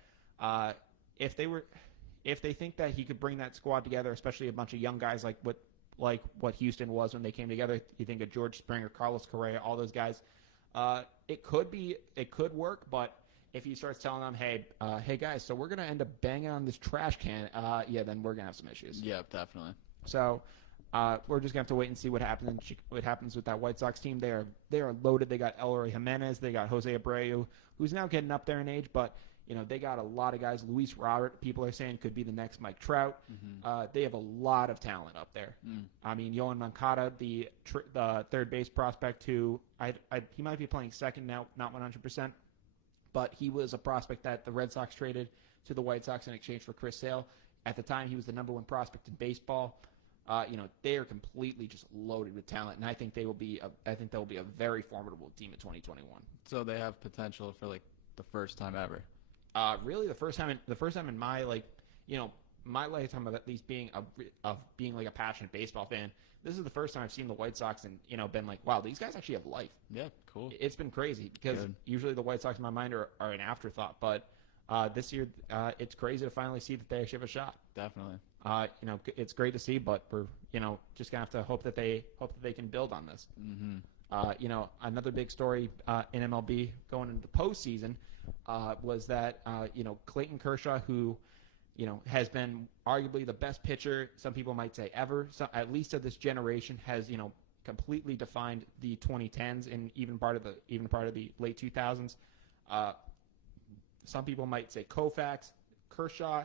if they think that he could bring that squad together, especially a bunch of young guys like what Houston was when they came together, you think of George Springer, Carlos Correa, all those guys, it could work. But if he starts telling them, hey guys, so we're going to end up banging on this trash can, then we're going to have some issues. Yep, definitely. So we're just going to have to wait and see what happens with that White Sox team. They are loaded. They got Eloy Jimenez. They got Jose Abreu, who's now getting up there in age, but they got a lot of guys. Luis Robert, people are saying, could be the next Mike Trout. Mm-hmm. They have a lot of talent up there. I mean, Yohan Moncada, the third base prospect, who he might be playing second now, not 100%, but he was a prospect that the Red Sox traded to the White Sox in exchange for Chris Sale. At the time, he was the number one prospect in baseball. They are completely just loaded with talent, and I think they will be a very formidable team in 2021. So they have potential for like the first time ever. Really, the first time in my my lifetime of at least being like a passionate baseball fan. This is the first time I've seen the White Sox and been like, wow, these guys actually have life. Yeah, cool. It's been crazy because usually the White Sox in my mind are an afterthought, but this year it's crazy to finally see that they actually have a shot. Definitely. It's great to see, but we're just gonna have to hope that they can build on this. Mm-hmm. Another big story in MLB going into the postseason was that Clayton Kershaw, who has been arguably the best pitcher, some people might say ever, at least of this generation, has completely defined the 2010s and even part of the late 2000s. Some people might say Koufax. Kershaw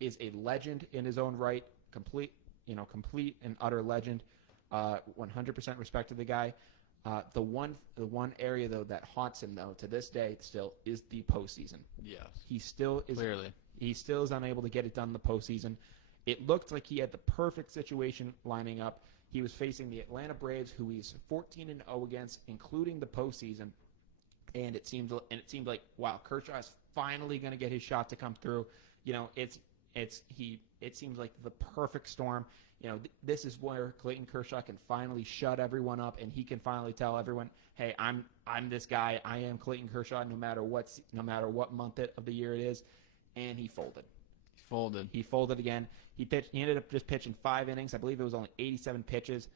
is a legend in his own right, complete and utter legend. 100% respect to the guy. The one area though that haunts him though to this day still is the postseason. Yes. He still is clearly. He still is unable to get it done in the postseason. It looked like he had the perfect situation lining up. He was facing the Atlanta Braves, who he's 14-0 against, including the postseason. And it seemed like, wow, Kershaw is finally going to get his shot to come through. It seems like the perfect storm. This is where Clayton Kershaw can finally shut everyone up, and he can finally tell everyone, hey, I'm this guy. I am Clayton Kershaw, no matter what month of the year it is. And he folded. He folded again. He ended up just pitching 5 innings. I believe it was only 87 pitches.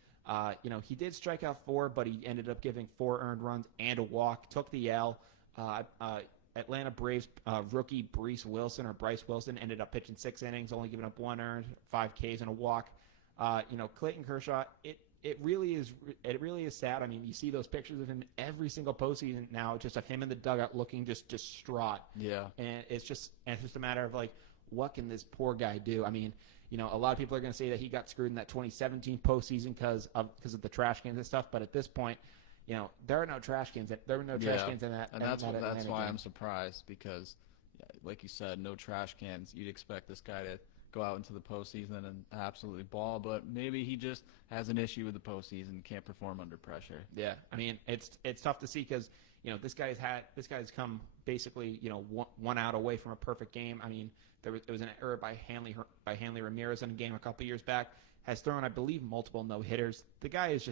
He did strike out 4, but he ended up giving 4 earned runs and a walk. Took the L. Atlanta Braves rookie Bryce Wilson ended up pitching 6 innings, only giving up 1 earned, 5 Ks and a walk. Clayton Kershaw, it really is sad. I mean, you see those pictures of him every single postseason now, just of him in the dugout looking just distraught. Yeah. And it's just a matter of like, what can this poor guy do? I mean, a lot of people are going to say that he got screwed in that 2017 postseason because of the trash cans and stuff. But at this point, there are no trash cans. There were no trash cans in that. And that's why I'm surprised because, like you said, no trash cans. You'd expect this guy to go out into the postseason and absolutely ball, but maybe he just has an issue with the postseason, can't perform under pressure. Yeah, I mean it's tough to see because this guy's come basically 1 out away from a perfect game. I mean there was an error by Hanley Ramirez in a game a couple years back. Has thrown, I believe, multiple no-hitters. The guy's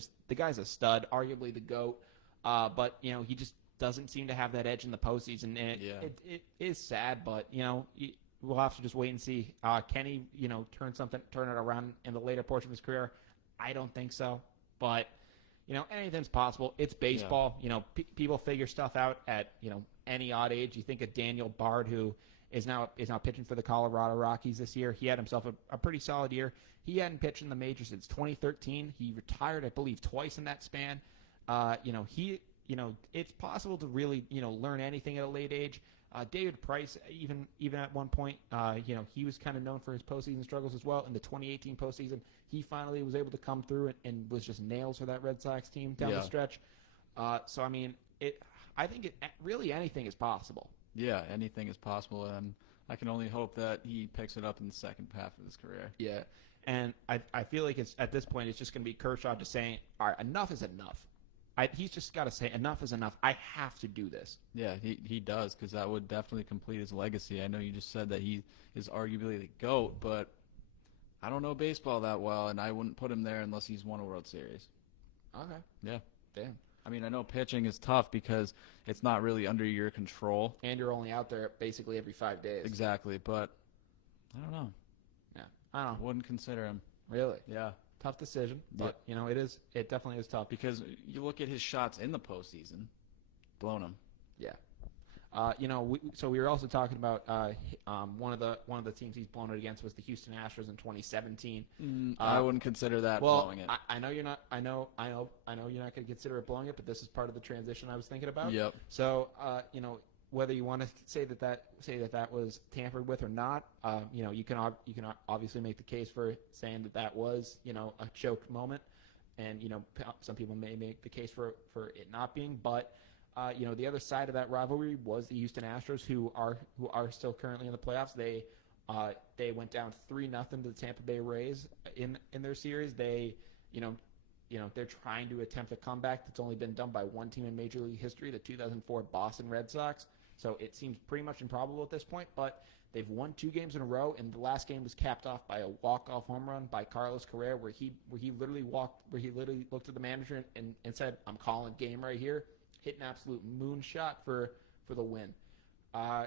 a stud, arguably the GOAT, but he just doesn't seem to have that edge in the postseason, and it is sad, but we'll have to just wait and see. Can he, turn it around in the later portion of his career? I don't think so. But anything's possible. It's baseball. People figure stuff out at any odd age. You think of Daniel Bard, who is now pitching for the Colorado Rockies this year. He had himself a pretty solid year. He hadn't pitched in the majors since 2013. He retired, I believe, twice in that span. It's possible to really learn anything at a late age. David Price, even at one point, he was kind of known for his postseason struggles as well. In the 2018 postseason, he finally was able to come through and was just nails for that Red Sox team down the stretch. So I mean, I think really anything is possible. Yeah, anything is possible, and I can only hope that he picks it up in the second half of his career. Yeah, and I feel like at this point it's just going to be Kershaw just saying, all right, enough is enough. He's just got to say enough is enough. I have to do this. Yeah, he does, because that would definitely complete his legacy. I know you just said that he is arguably the GOAT, but I don't know baseball that well, and I wouldn't put him there unless he's won a World Series. Okay. Yeah. Damn. I mean, I know pitching is tough because it's not really under your control. And you're only out there basically every 5 days. Exactly, but I don't know. Yeah, I don't know. Wouldn't consider him. Really? Yeah. Tough decision, but it definitely is tough because you look at his shots in the postseason, blown him. Yeah. We were also talking about one of the teams he's blown it against was the Houston Astros in 2017. I wouldn't consider that blowing it. I know you're not. I know you're not going to consider it blowing it, but this is part of the transition I was thinking about. Yep. So whether you want to say that was tampered with or not, you can obviously make the case for saying that was a choked moment, and some people may make the case for it not being, but. The other side of that rivalry was the Houston Astros, who are still currently in the playoffs. They went down 3-0 to the Tampa Bay Rays in their series. They're trying to attempt a comeback that's only been done by one team in Major League history, the 2004 Boston Red Sox. So it seems pretty much improbable at this point, but they've won 2 games in a row, and the last game was capped off by a walk-off home run by Carlos Correa, where he literally looked at the manager and said, "I'm calling game right here." Hit an absolute moonshot for the win. I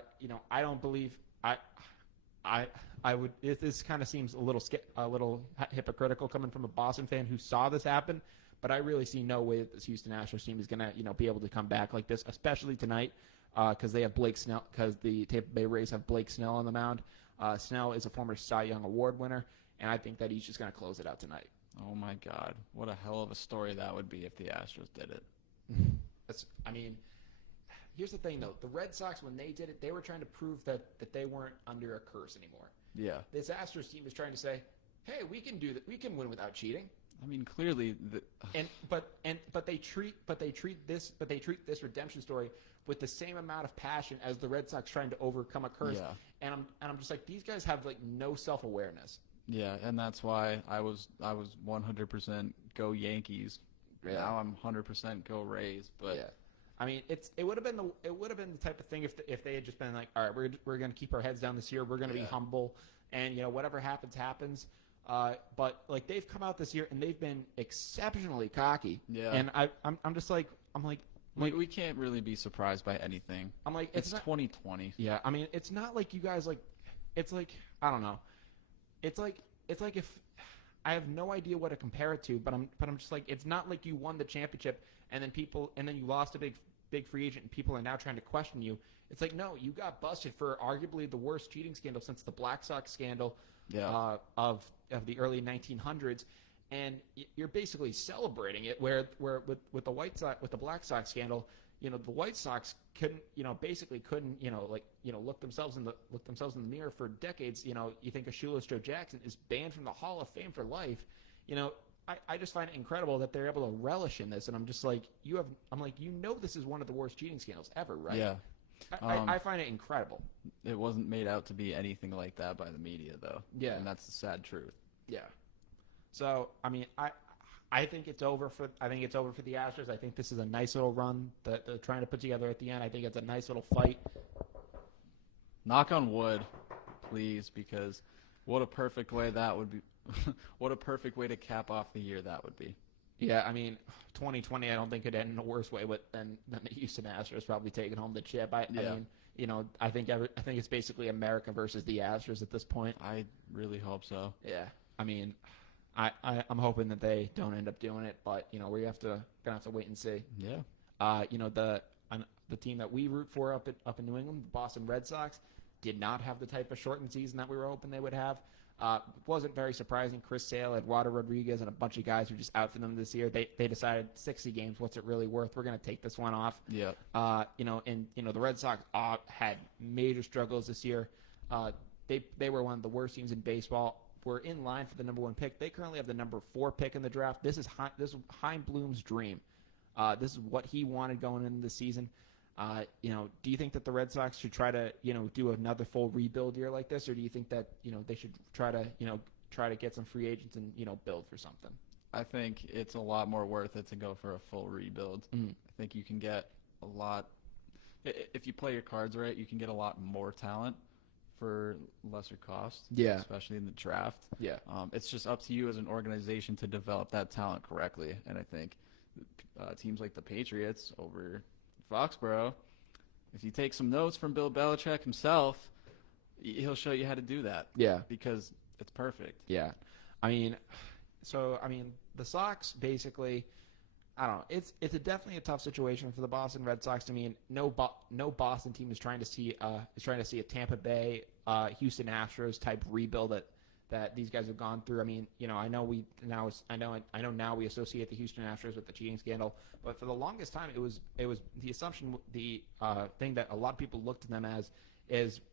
don't believe I would. This kind of seems a little hypocritical coming from a Boston fan who saw this happen, but I really see no way that this Houston Astros team is gonna be able to come back like this, especially tonight, because they have Blake Snell, because the Tampa Bay Rays have Blake Snell on the mound. Snell is a former Cy Young Award winner, and I think that he's just gonna close it out tonight. Oh my God, what a hell of a story that would be if the Astros did it. Here's the thing, though. The Red Sox, when they did it, they were trying to prove that they weren't under a curse anymore. Yeah. This Astros team is trying to say, "Hey, we can do that. We can win without cheating." I mean, clearly, but they treat this redemption story with the same amount of passion as the Red Sox trying to overcome a curse. Yeah. And I'm just like, these guys have no self-awareness. Yeah, and that's why I was 100% go Yankees. Yeah. Now I'm 100% go Rays, but yeah. I mean, it would have been the type of thing if they had just been like, all right, we're going to keep our heads down this year. We're going to be humble, and whatever happens. But they've come out this year and they've been exceptionally cocky. Yeah. And I'm just like we can't really be surprised by anything. I'm like, it's 2020. Yeah. I mean, it's not like you guys it's like I don't know. It's like if. I have no idea what to compare it to, but I'm just like, it's not like you won the championship and then you lost a big free agent and people are now trying to question you. It's like, no, you got busted for arguably the worst cheating scandal since the Black Sox scandal of the early 1900s, and you're basically celebrating it. Where with the Black Sox scandal, the White Sox couldn't look themselves in the mirror for decades. You think of Shoeless Joe Jackson is banned from the Hall of Fame for life. I just find it incredible that they're able to relish in this, and I'm just like, this is one of the worst cheating scandals ever, right? Yeah. I find it incredible. It wasn't made out to be anything like that by the media, though. Yeah. And that's the sad truth. Yeah. So, I mean, I think it's over for the Astros. I think this is a nice little run that they're trying to put together at the end. I think it's a nice little fight. Knock on wood, please, because what a perfect way that would be. What a perfect way to cap off the year that would be. Yeah, I mean, 2020 I don't think could end in a worse way than the Houston Astros probably taking home the chip. I mean, I think it's basically America versus the Astros at this point. I really hope so. Yeah. I mean, I'm hoping that they don't end up doing it, but we gonna have to wait and see. Yeah. The team that we root for up in New England, the Boston Red Sox, did not have the type of shortened season that we were hoping they would have. Wasn't very surprising. Chris Sale, Eduardo Rodriguez, and a bunch of guys were just out for them this year. They decided 60 games. What's it really worth? We're going to take this one off. Yeah. The Red Sox had major struggles this year. They were one of the worst teams in baseball. We're in line for the number 1 pick. They currently have the number 4 pick in the draft. This is Chaim Bloom's dream. This is what he wanted going into the season. Do you think that the Red Sox should try to, do another full rebuild year like this, or do you think that, they should try to get some free agents and, build for something? I think it's a lot more worth it to go for a full rebuild. Mm-hmm. I think you can get a lot if you play your cards right, you can get a lot more talent for lesser cost. Yeah. Especially in the draft. Yeah. It's just up to you as an organization to develop that talent correctly, and I think teams like the Patriots over Foxborough, if you take some notes from Bill Belichick himself, he'll show you how to do that. Yeah. Because it's perfect. Yeah. The Sox basically, I don't know. It's definitely a tough situation for the Boston Red Sox. No Boston team is trying to see a Tampa Bay, Houston Astros type rebuild that these guys have gone through. I know now we associate the Houston Astros with the cheating scandal, but for the longest time it was the assumption, the thing that a lot of people looked at them as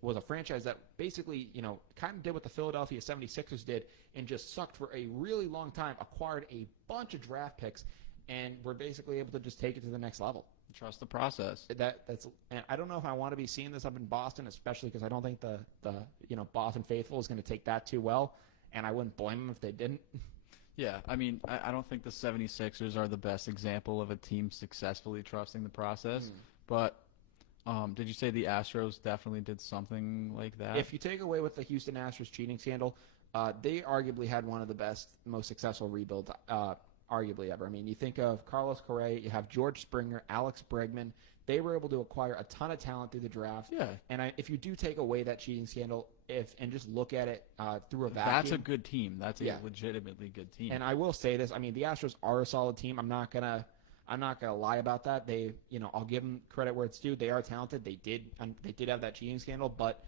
was a franchise that basically, kind of did what the Philadelphia 76ers did and just sucked for a really long time, acquired a bunch of draft picks, and were basically able to just take it to the next level. Trust the process. And I don't know if I want to be seeing this up in Boston, especially because I don't think the Boston faithful is going to take that too well, and I wouldn't blame them if they didn't. Yeah, I don't think the 76ers are the best example of a team successfully trusting the process, but did you say the Astros definitely did something like that? If you take away with the Houston Astros cheating scandal, they arguably had one of the best, most successful rebuilds arguably ever. You think of Carlos Correa, you have George Springer, Alex Bregman. They were able to acquire a ton of talent through the draft. Yeah. And if you do take away that cheating scandal, and just look at it through a vacuum, that's a good team. That's a legitimately good team. And I will say this: the Astros are a solid team. I'm not gonna lie about that. I'll give them credit where it's due. They are talented. They did have that cheating scandal, but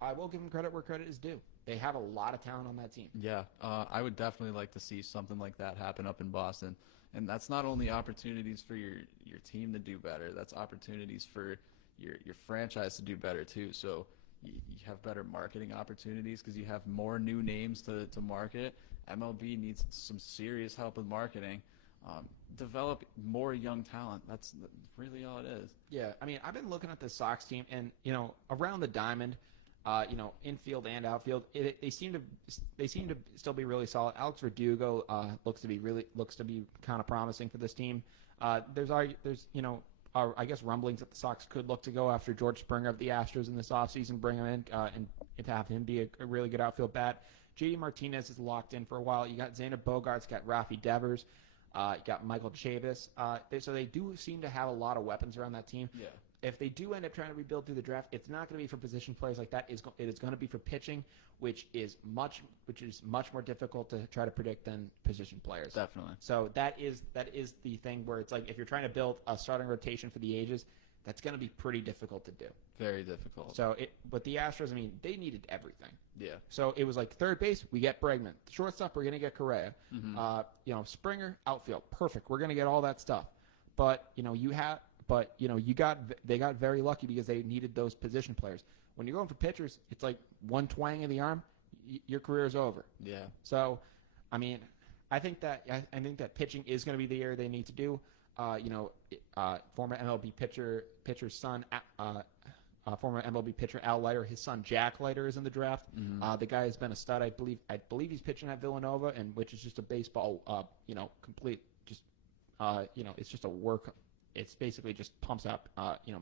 I will give them credit where credit is due. They have a lot of talent on that team. Yeah, I would definitely like to see something like that happen up in Boston. And that's not only opportunities for your team to do better. That's opportunities for your franchise to do better too. So you have better marketing opportunities because you have more new names to market. MLB needs some serious help with marketing. Develop more young talent. That's really all it is. Yeah, I've been looking at the Sox team, and around the diamond, infield and outfield, they seem to still be really solid. Alex Verdugo looks to be kind of promising for this team. There's I guess rumblings that the Sox could look to go after George Springer of the Astros in this offseason, bring him in and to have him be a really good outfield bat. JD Martinez is locked in for a while. You got Xander Bogaerts, got Rafi Devers. You got Michael Chavis. So they do seem to have a lot of weapons around that team. Yeah. If they do end up trying to rebuild through the draft, it's not going to be for position players like that. It is going to be for pitching, which is much more difficult to try to predict than position players. Definitely. So that is the thing where it's like if you're trying to build a starting rotation for the ages, that's going to be pretty difficult to do. Very difficult. So but the Astros, they needed everything. Yeah. So it was like third base, we get Bregman. Shortstop, we're going to get Correa. Mm-hmm. Springer, outfield, perfect. We're going to get all that stuff. But they got very lucky because they needed those position players. When you're going for pitchers, it's like one twang of the arm, your career is over. Yeah. So, I think that pitching is going to be the area they need to do. Former MLB pitcher's son, former MLB pitcher Al Leiter, his son Jack Leiter is in the draft. Mm-hmm. The guy has been a stud. I believe he's pitching at Villanova, and which is just a baseball, complete, just, it's just a work. It's basically just pumps up,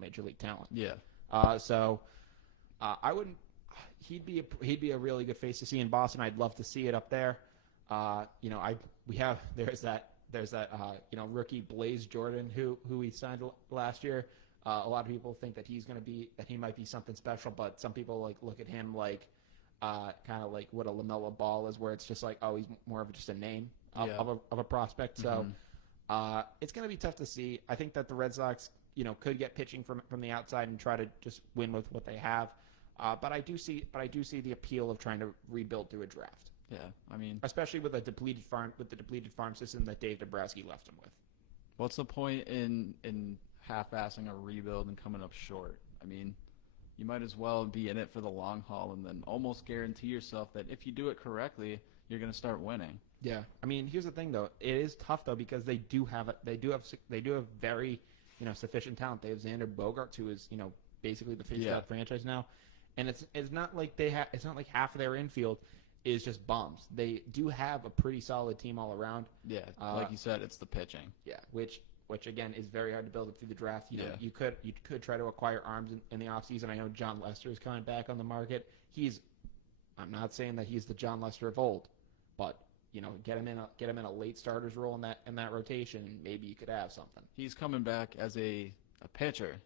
major league talent. Yeah. I wouldn't. He'd be a really good face to see in Boston. I'd love to see it up there. There's that rookie Blaze Jordan who we signed last year. A lot of people think that he might be something special, but some people look at him like kind of like what a LaMelo Ball is, where it's just like, oh, he's more of just a name Yeah. of a prospect. So Mhm. it's going to be tough to see. I think that the Red Sox, could get pitching from the outside and try to just win with what they have. But I do see the appeal of trying to rebuild through a draft, Yeah, I mean, especially with the depleted farm system that Dave Dombrowski left him with. what's the point in half-assing a rebuild and coming up short? I mean, you might as well be in it for the long haul and then almost guarantee yourself that if you do it correctly, you're going to start winning. Yeah, I mean, here's the thing though. It is tough though because they do have very sufficient talent. They have Xander Bogaerts, who is basically the face of that franchise now, and it's not like it's not like half of their infield is just bums. They do have a pretty solid team all around. Yeah, like you said, it's the pitching. Yeah, which again is very hard to build up through the draft. You know, Yeah. you could try to acquire arms in the offseason. I know John Lester is coming back on the market. I'm not saying that he's the John Lester of old, but get him in a late starter's role in that rotation, and maybe you could have something. He's coming back as a pitcher.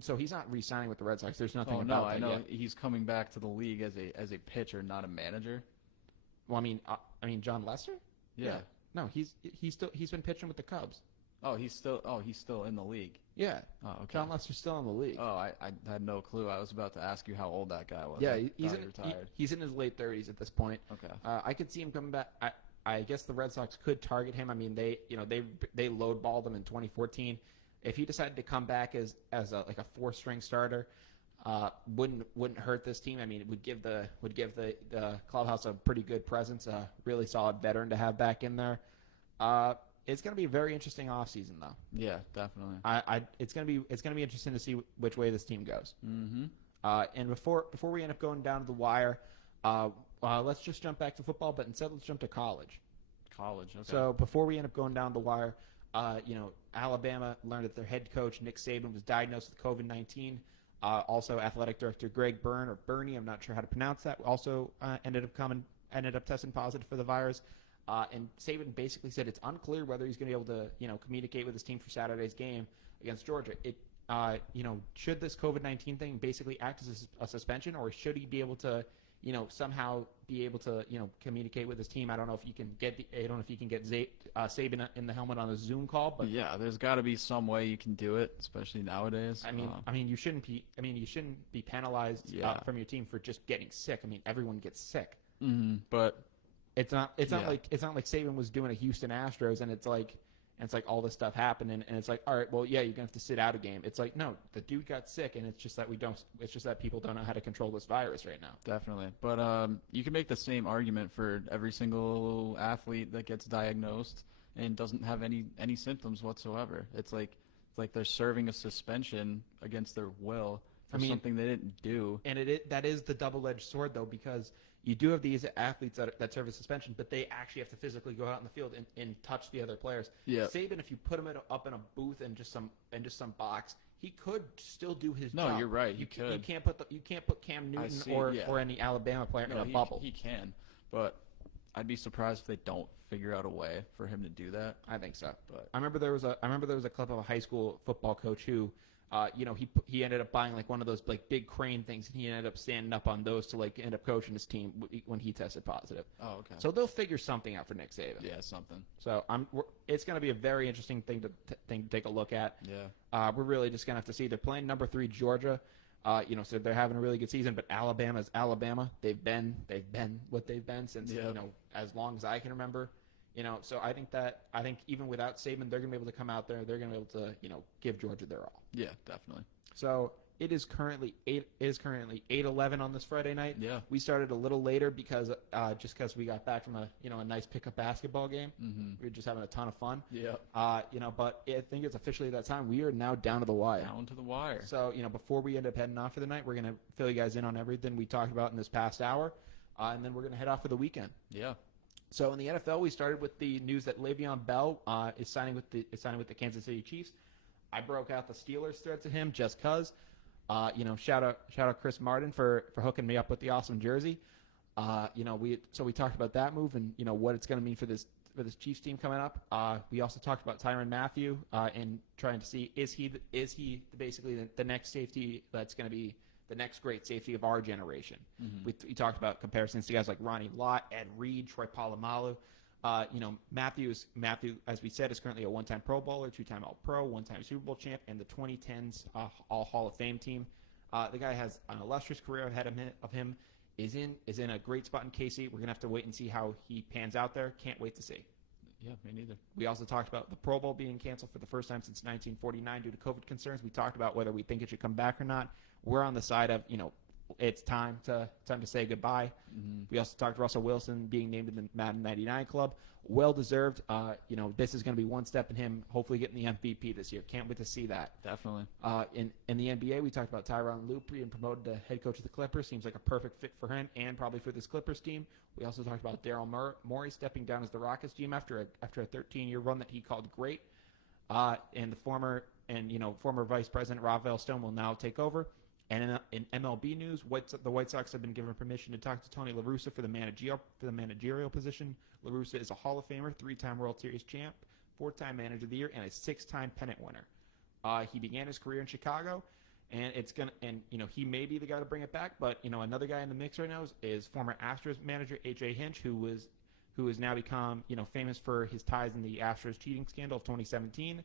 So he's not re-signing with the Red Sox. There's nothing Oh about no, I that know yet. he's coming back to the league as a pitcher, not a manager. Well, I mean John Lester? Yeah. No, he's been pitching with the Cubs. He's still in the league. Yeah. Oh, okay. John Lester's still in the league. Oh, I had no clue. I was about to ask you how old that guy was. Yeah, I he's thought he retired. he's in his late 30s at this point. Okay. I could see him coming back. I guess the Red Sox could target him. I mean, they lowballed him in 2014. If he decided to come back as a 4-string starter, wouldn't hurt this team. I mean, it would give the clubhouse a pretty good presence, a really solid veteran to have back in there. It's going to be a very interesting offseason, though. Yeah, definitely. It's going to be interesting to see which way this team goes. Mm-hmm. And before we end up going down to the wire, let's just jump back to football, but instead let's jump to college. College. Okay. So before we end up going down the wire, Alabama learned that their head coach Nick Saban was diagnosed with COVID-19. Also, athletic director Greg Bernie, I'm not sure how to pronounce that, also ended up testing positive for the virus. And Saban basically said it's unclear whether he's going to be able to, communicate with his team for Saturday's game against Georgia. Should this COVID-19 thing basically act as a suspension, or should he be able to, somehow be able to, communicate with his team? I don't know if you can get Saban in the helmet on a Zoom call, but yeah, there's got to be some way you can do it, especially nowadays. I mean, you shouldn't be penalized from your team for just getting sick. I mean, everyone gets sick. Mm-hmm. But it's not like Saban was doing a Houston Astros and it's like all this stuff happened and it's like, all right, well, yeah, you're gonna have to sit out a game. It's like, no, the dude got sick and it's just that people don't know how to control this virus right now. Definitely. But you can make the same argument for every single athlete that gets diagnosed and doesn't have any symptoms whatsoever. It's like they're serving a suspension against their will for something they didn't do. And that is the double-edged sword, though, because you do have these athletes that serve a suspension, but they actually have to physically go out in the field and touch the other players. Yeah. Saban, if you put him up in a booth and just some box, he could still do his job. No, you're right. You can't put Cam Newton or any Alabama player in a bubble. He can, but I'd be surprised if they don't figure out a way for him to do that. I think so. But I remember there was a clip of a high school football coach who, he ended up buying like one of those like big crane things, and he ended up standing up on those to like end up coaching his team when he tested positive. Oh, okay. So they'll figure something out for Nick Saban. Yeah, something. So it's going to be a very interesting thing to take a look at. Yeah. We're really just going to have to see. They're playing number 3 Georgia. So they're having a really good season, but Alabama's Alabama. They've been what they've been since as long as I can remember. So I think even without Saban, they're going to be able to come out there. They're going to be able to give Georgia their all. Yeah, definitely. So it is currently 8:11 on this Friday night. Yeah. We started a little later because we got back from a nice pickup basketball game. Mm-hmm. We were just having a ton of fun. Yeah. But I think it's officially that time. We are now down to the wire. Down to the wire. So before we end up heading off for the night, we're gonna fill you guys in on everything we talked about in this past hour, and then we're gonna head off for the weekend. Yeah. So in the NFL, we started with the news that Leveon Bell is signing with the Kansas City Chiefs. I broke out the Steelers thread to him just cause. Shout out Chris Martin for hooking me up with the awesome jersey. We talked about that move and what it's going to mean for this Chiefs team coming up. We also talked about Tyrann Mathieu and trying to see is he basically the next safety that's going to be the next great safety of our generation. Mm-hmm. We talked about comparisons to guys like Ronnie Lott, Ed Reed, Troy Polamalu. Matthew, as we said, is currently a one-time Pro Bowler, two-time All-Pro, one-time Super Bowl champ, and the 2010s All Hall of Fame team. The guy has an illustrious career ahead of him. Is in a great spot in KC. We're gonna have to wait and see how he pans out there. Can't wait to see. Yeah, me neither. We also talked about the Pro Bowl being canceled for the first time since 1949 due to COVID concerns. We talked about whether we think it should come back or not. We're on the side of, it's time to say goodbye. Mm-hmm. We also talked Russell Wilson being named in the Madden 99 club. Well deserved. This is going to be one step in him hopefully getting the MVP this year. Can't wait to see that. Definitely. In the NBA, we talked about Tyronn Lue being promoted to head coach of the Clippers. Seems like a perfect fit for him and probably for this Clippers team. We also talked about Daryl Morey stepping down as the Rockets GM after a 13-year run that he called great. And the former Vice President Rafael Stone will now take over. And in MLB news, the White Sox have been given permission to talk to Tony La Russa for the managerial position. La Russa is a Hall of Famer, 3-time World Series champ, 4-time Manager of the Year, and a 6-time pennant winner. He began his career in Chicago, and he may be the guy to bring it back. But another guy in the mix right now is former Astros manager A.J. Hinch, who has now become famous for his ties in the Astros cheating scandal of 2017.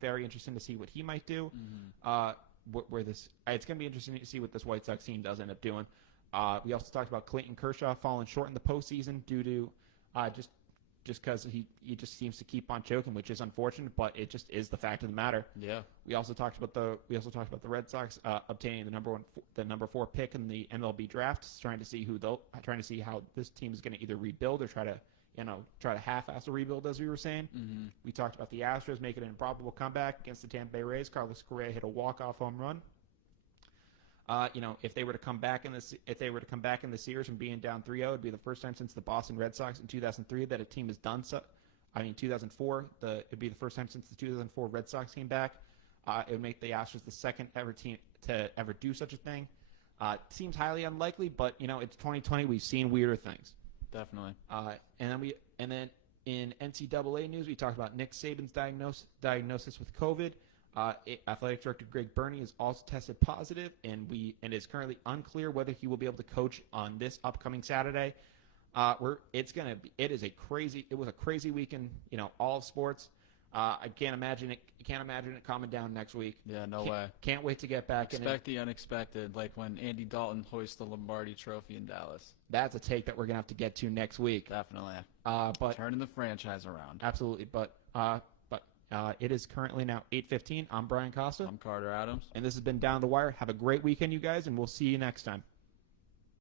Very interesting to see what he might do. Mm-hmm. It's going to be interesting to see what this White Sox team does end up doing. We also talked about Clayton Kershaw falling short in the postseason due to just because he just seems to keep on choking, which is unfortunate, but it just is the fact of the matter. Yeah. We also talked about the Red Sox obtaining the number 4 pick in the MLB draft, trying to see how this team is going to either rebuild or try to half-ass a rebuild, as we were saying. Mm-hmm. We talked about the Astros making an improbable comeback against the Tampa Bay Rays. Carlos Correa hit a walk-off home run. If they were to come back in the series from being down 3-0, it'd be the first time since the Boston Red Sox in 2003 that a team has done so. 2004. It'd be the first time since the 2004 Red Sox came back. It would make the Astros the second ever team to ever do such a thing. Seems highly unlikely, but it's 2020. We've seen weirder things. Definitely. And then in NCAA news, we talked about Nick Saban's diagnosis with COVID. Athletic Director Greg Burney has also tested positive, and is currently unclear whether he will be able to coach on this upcoming Saturday. It was a crazy week in all of sports. I can't imagine it calming down next week. Yeah, no way. Can't wait to get back. Expect the unexpected, like when Andy Dalton hoists the Lombardi Trophy in Dallas. That's a take that we're gonna have to get to next week. Definitely. But turning the franchise around. Absolutely. But it is currently now 8:15. I'm Brian Costa. I'm Carter Adams. And this has been Down the Wire. Have a great weekend, you guys, and we'll see you next time.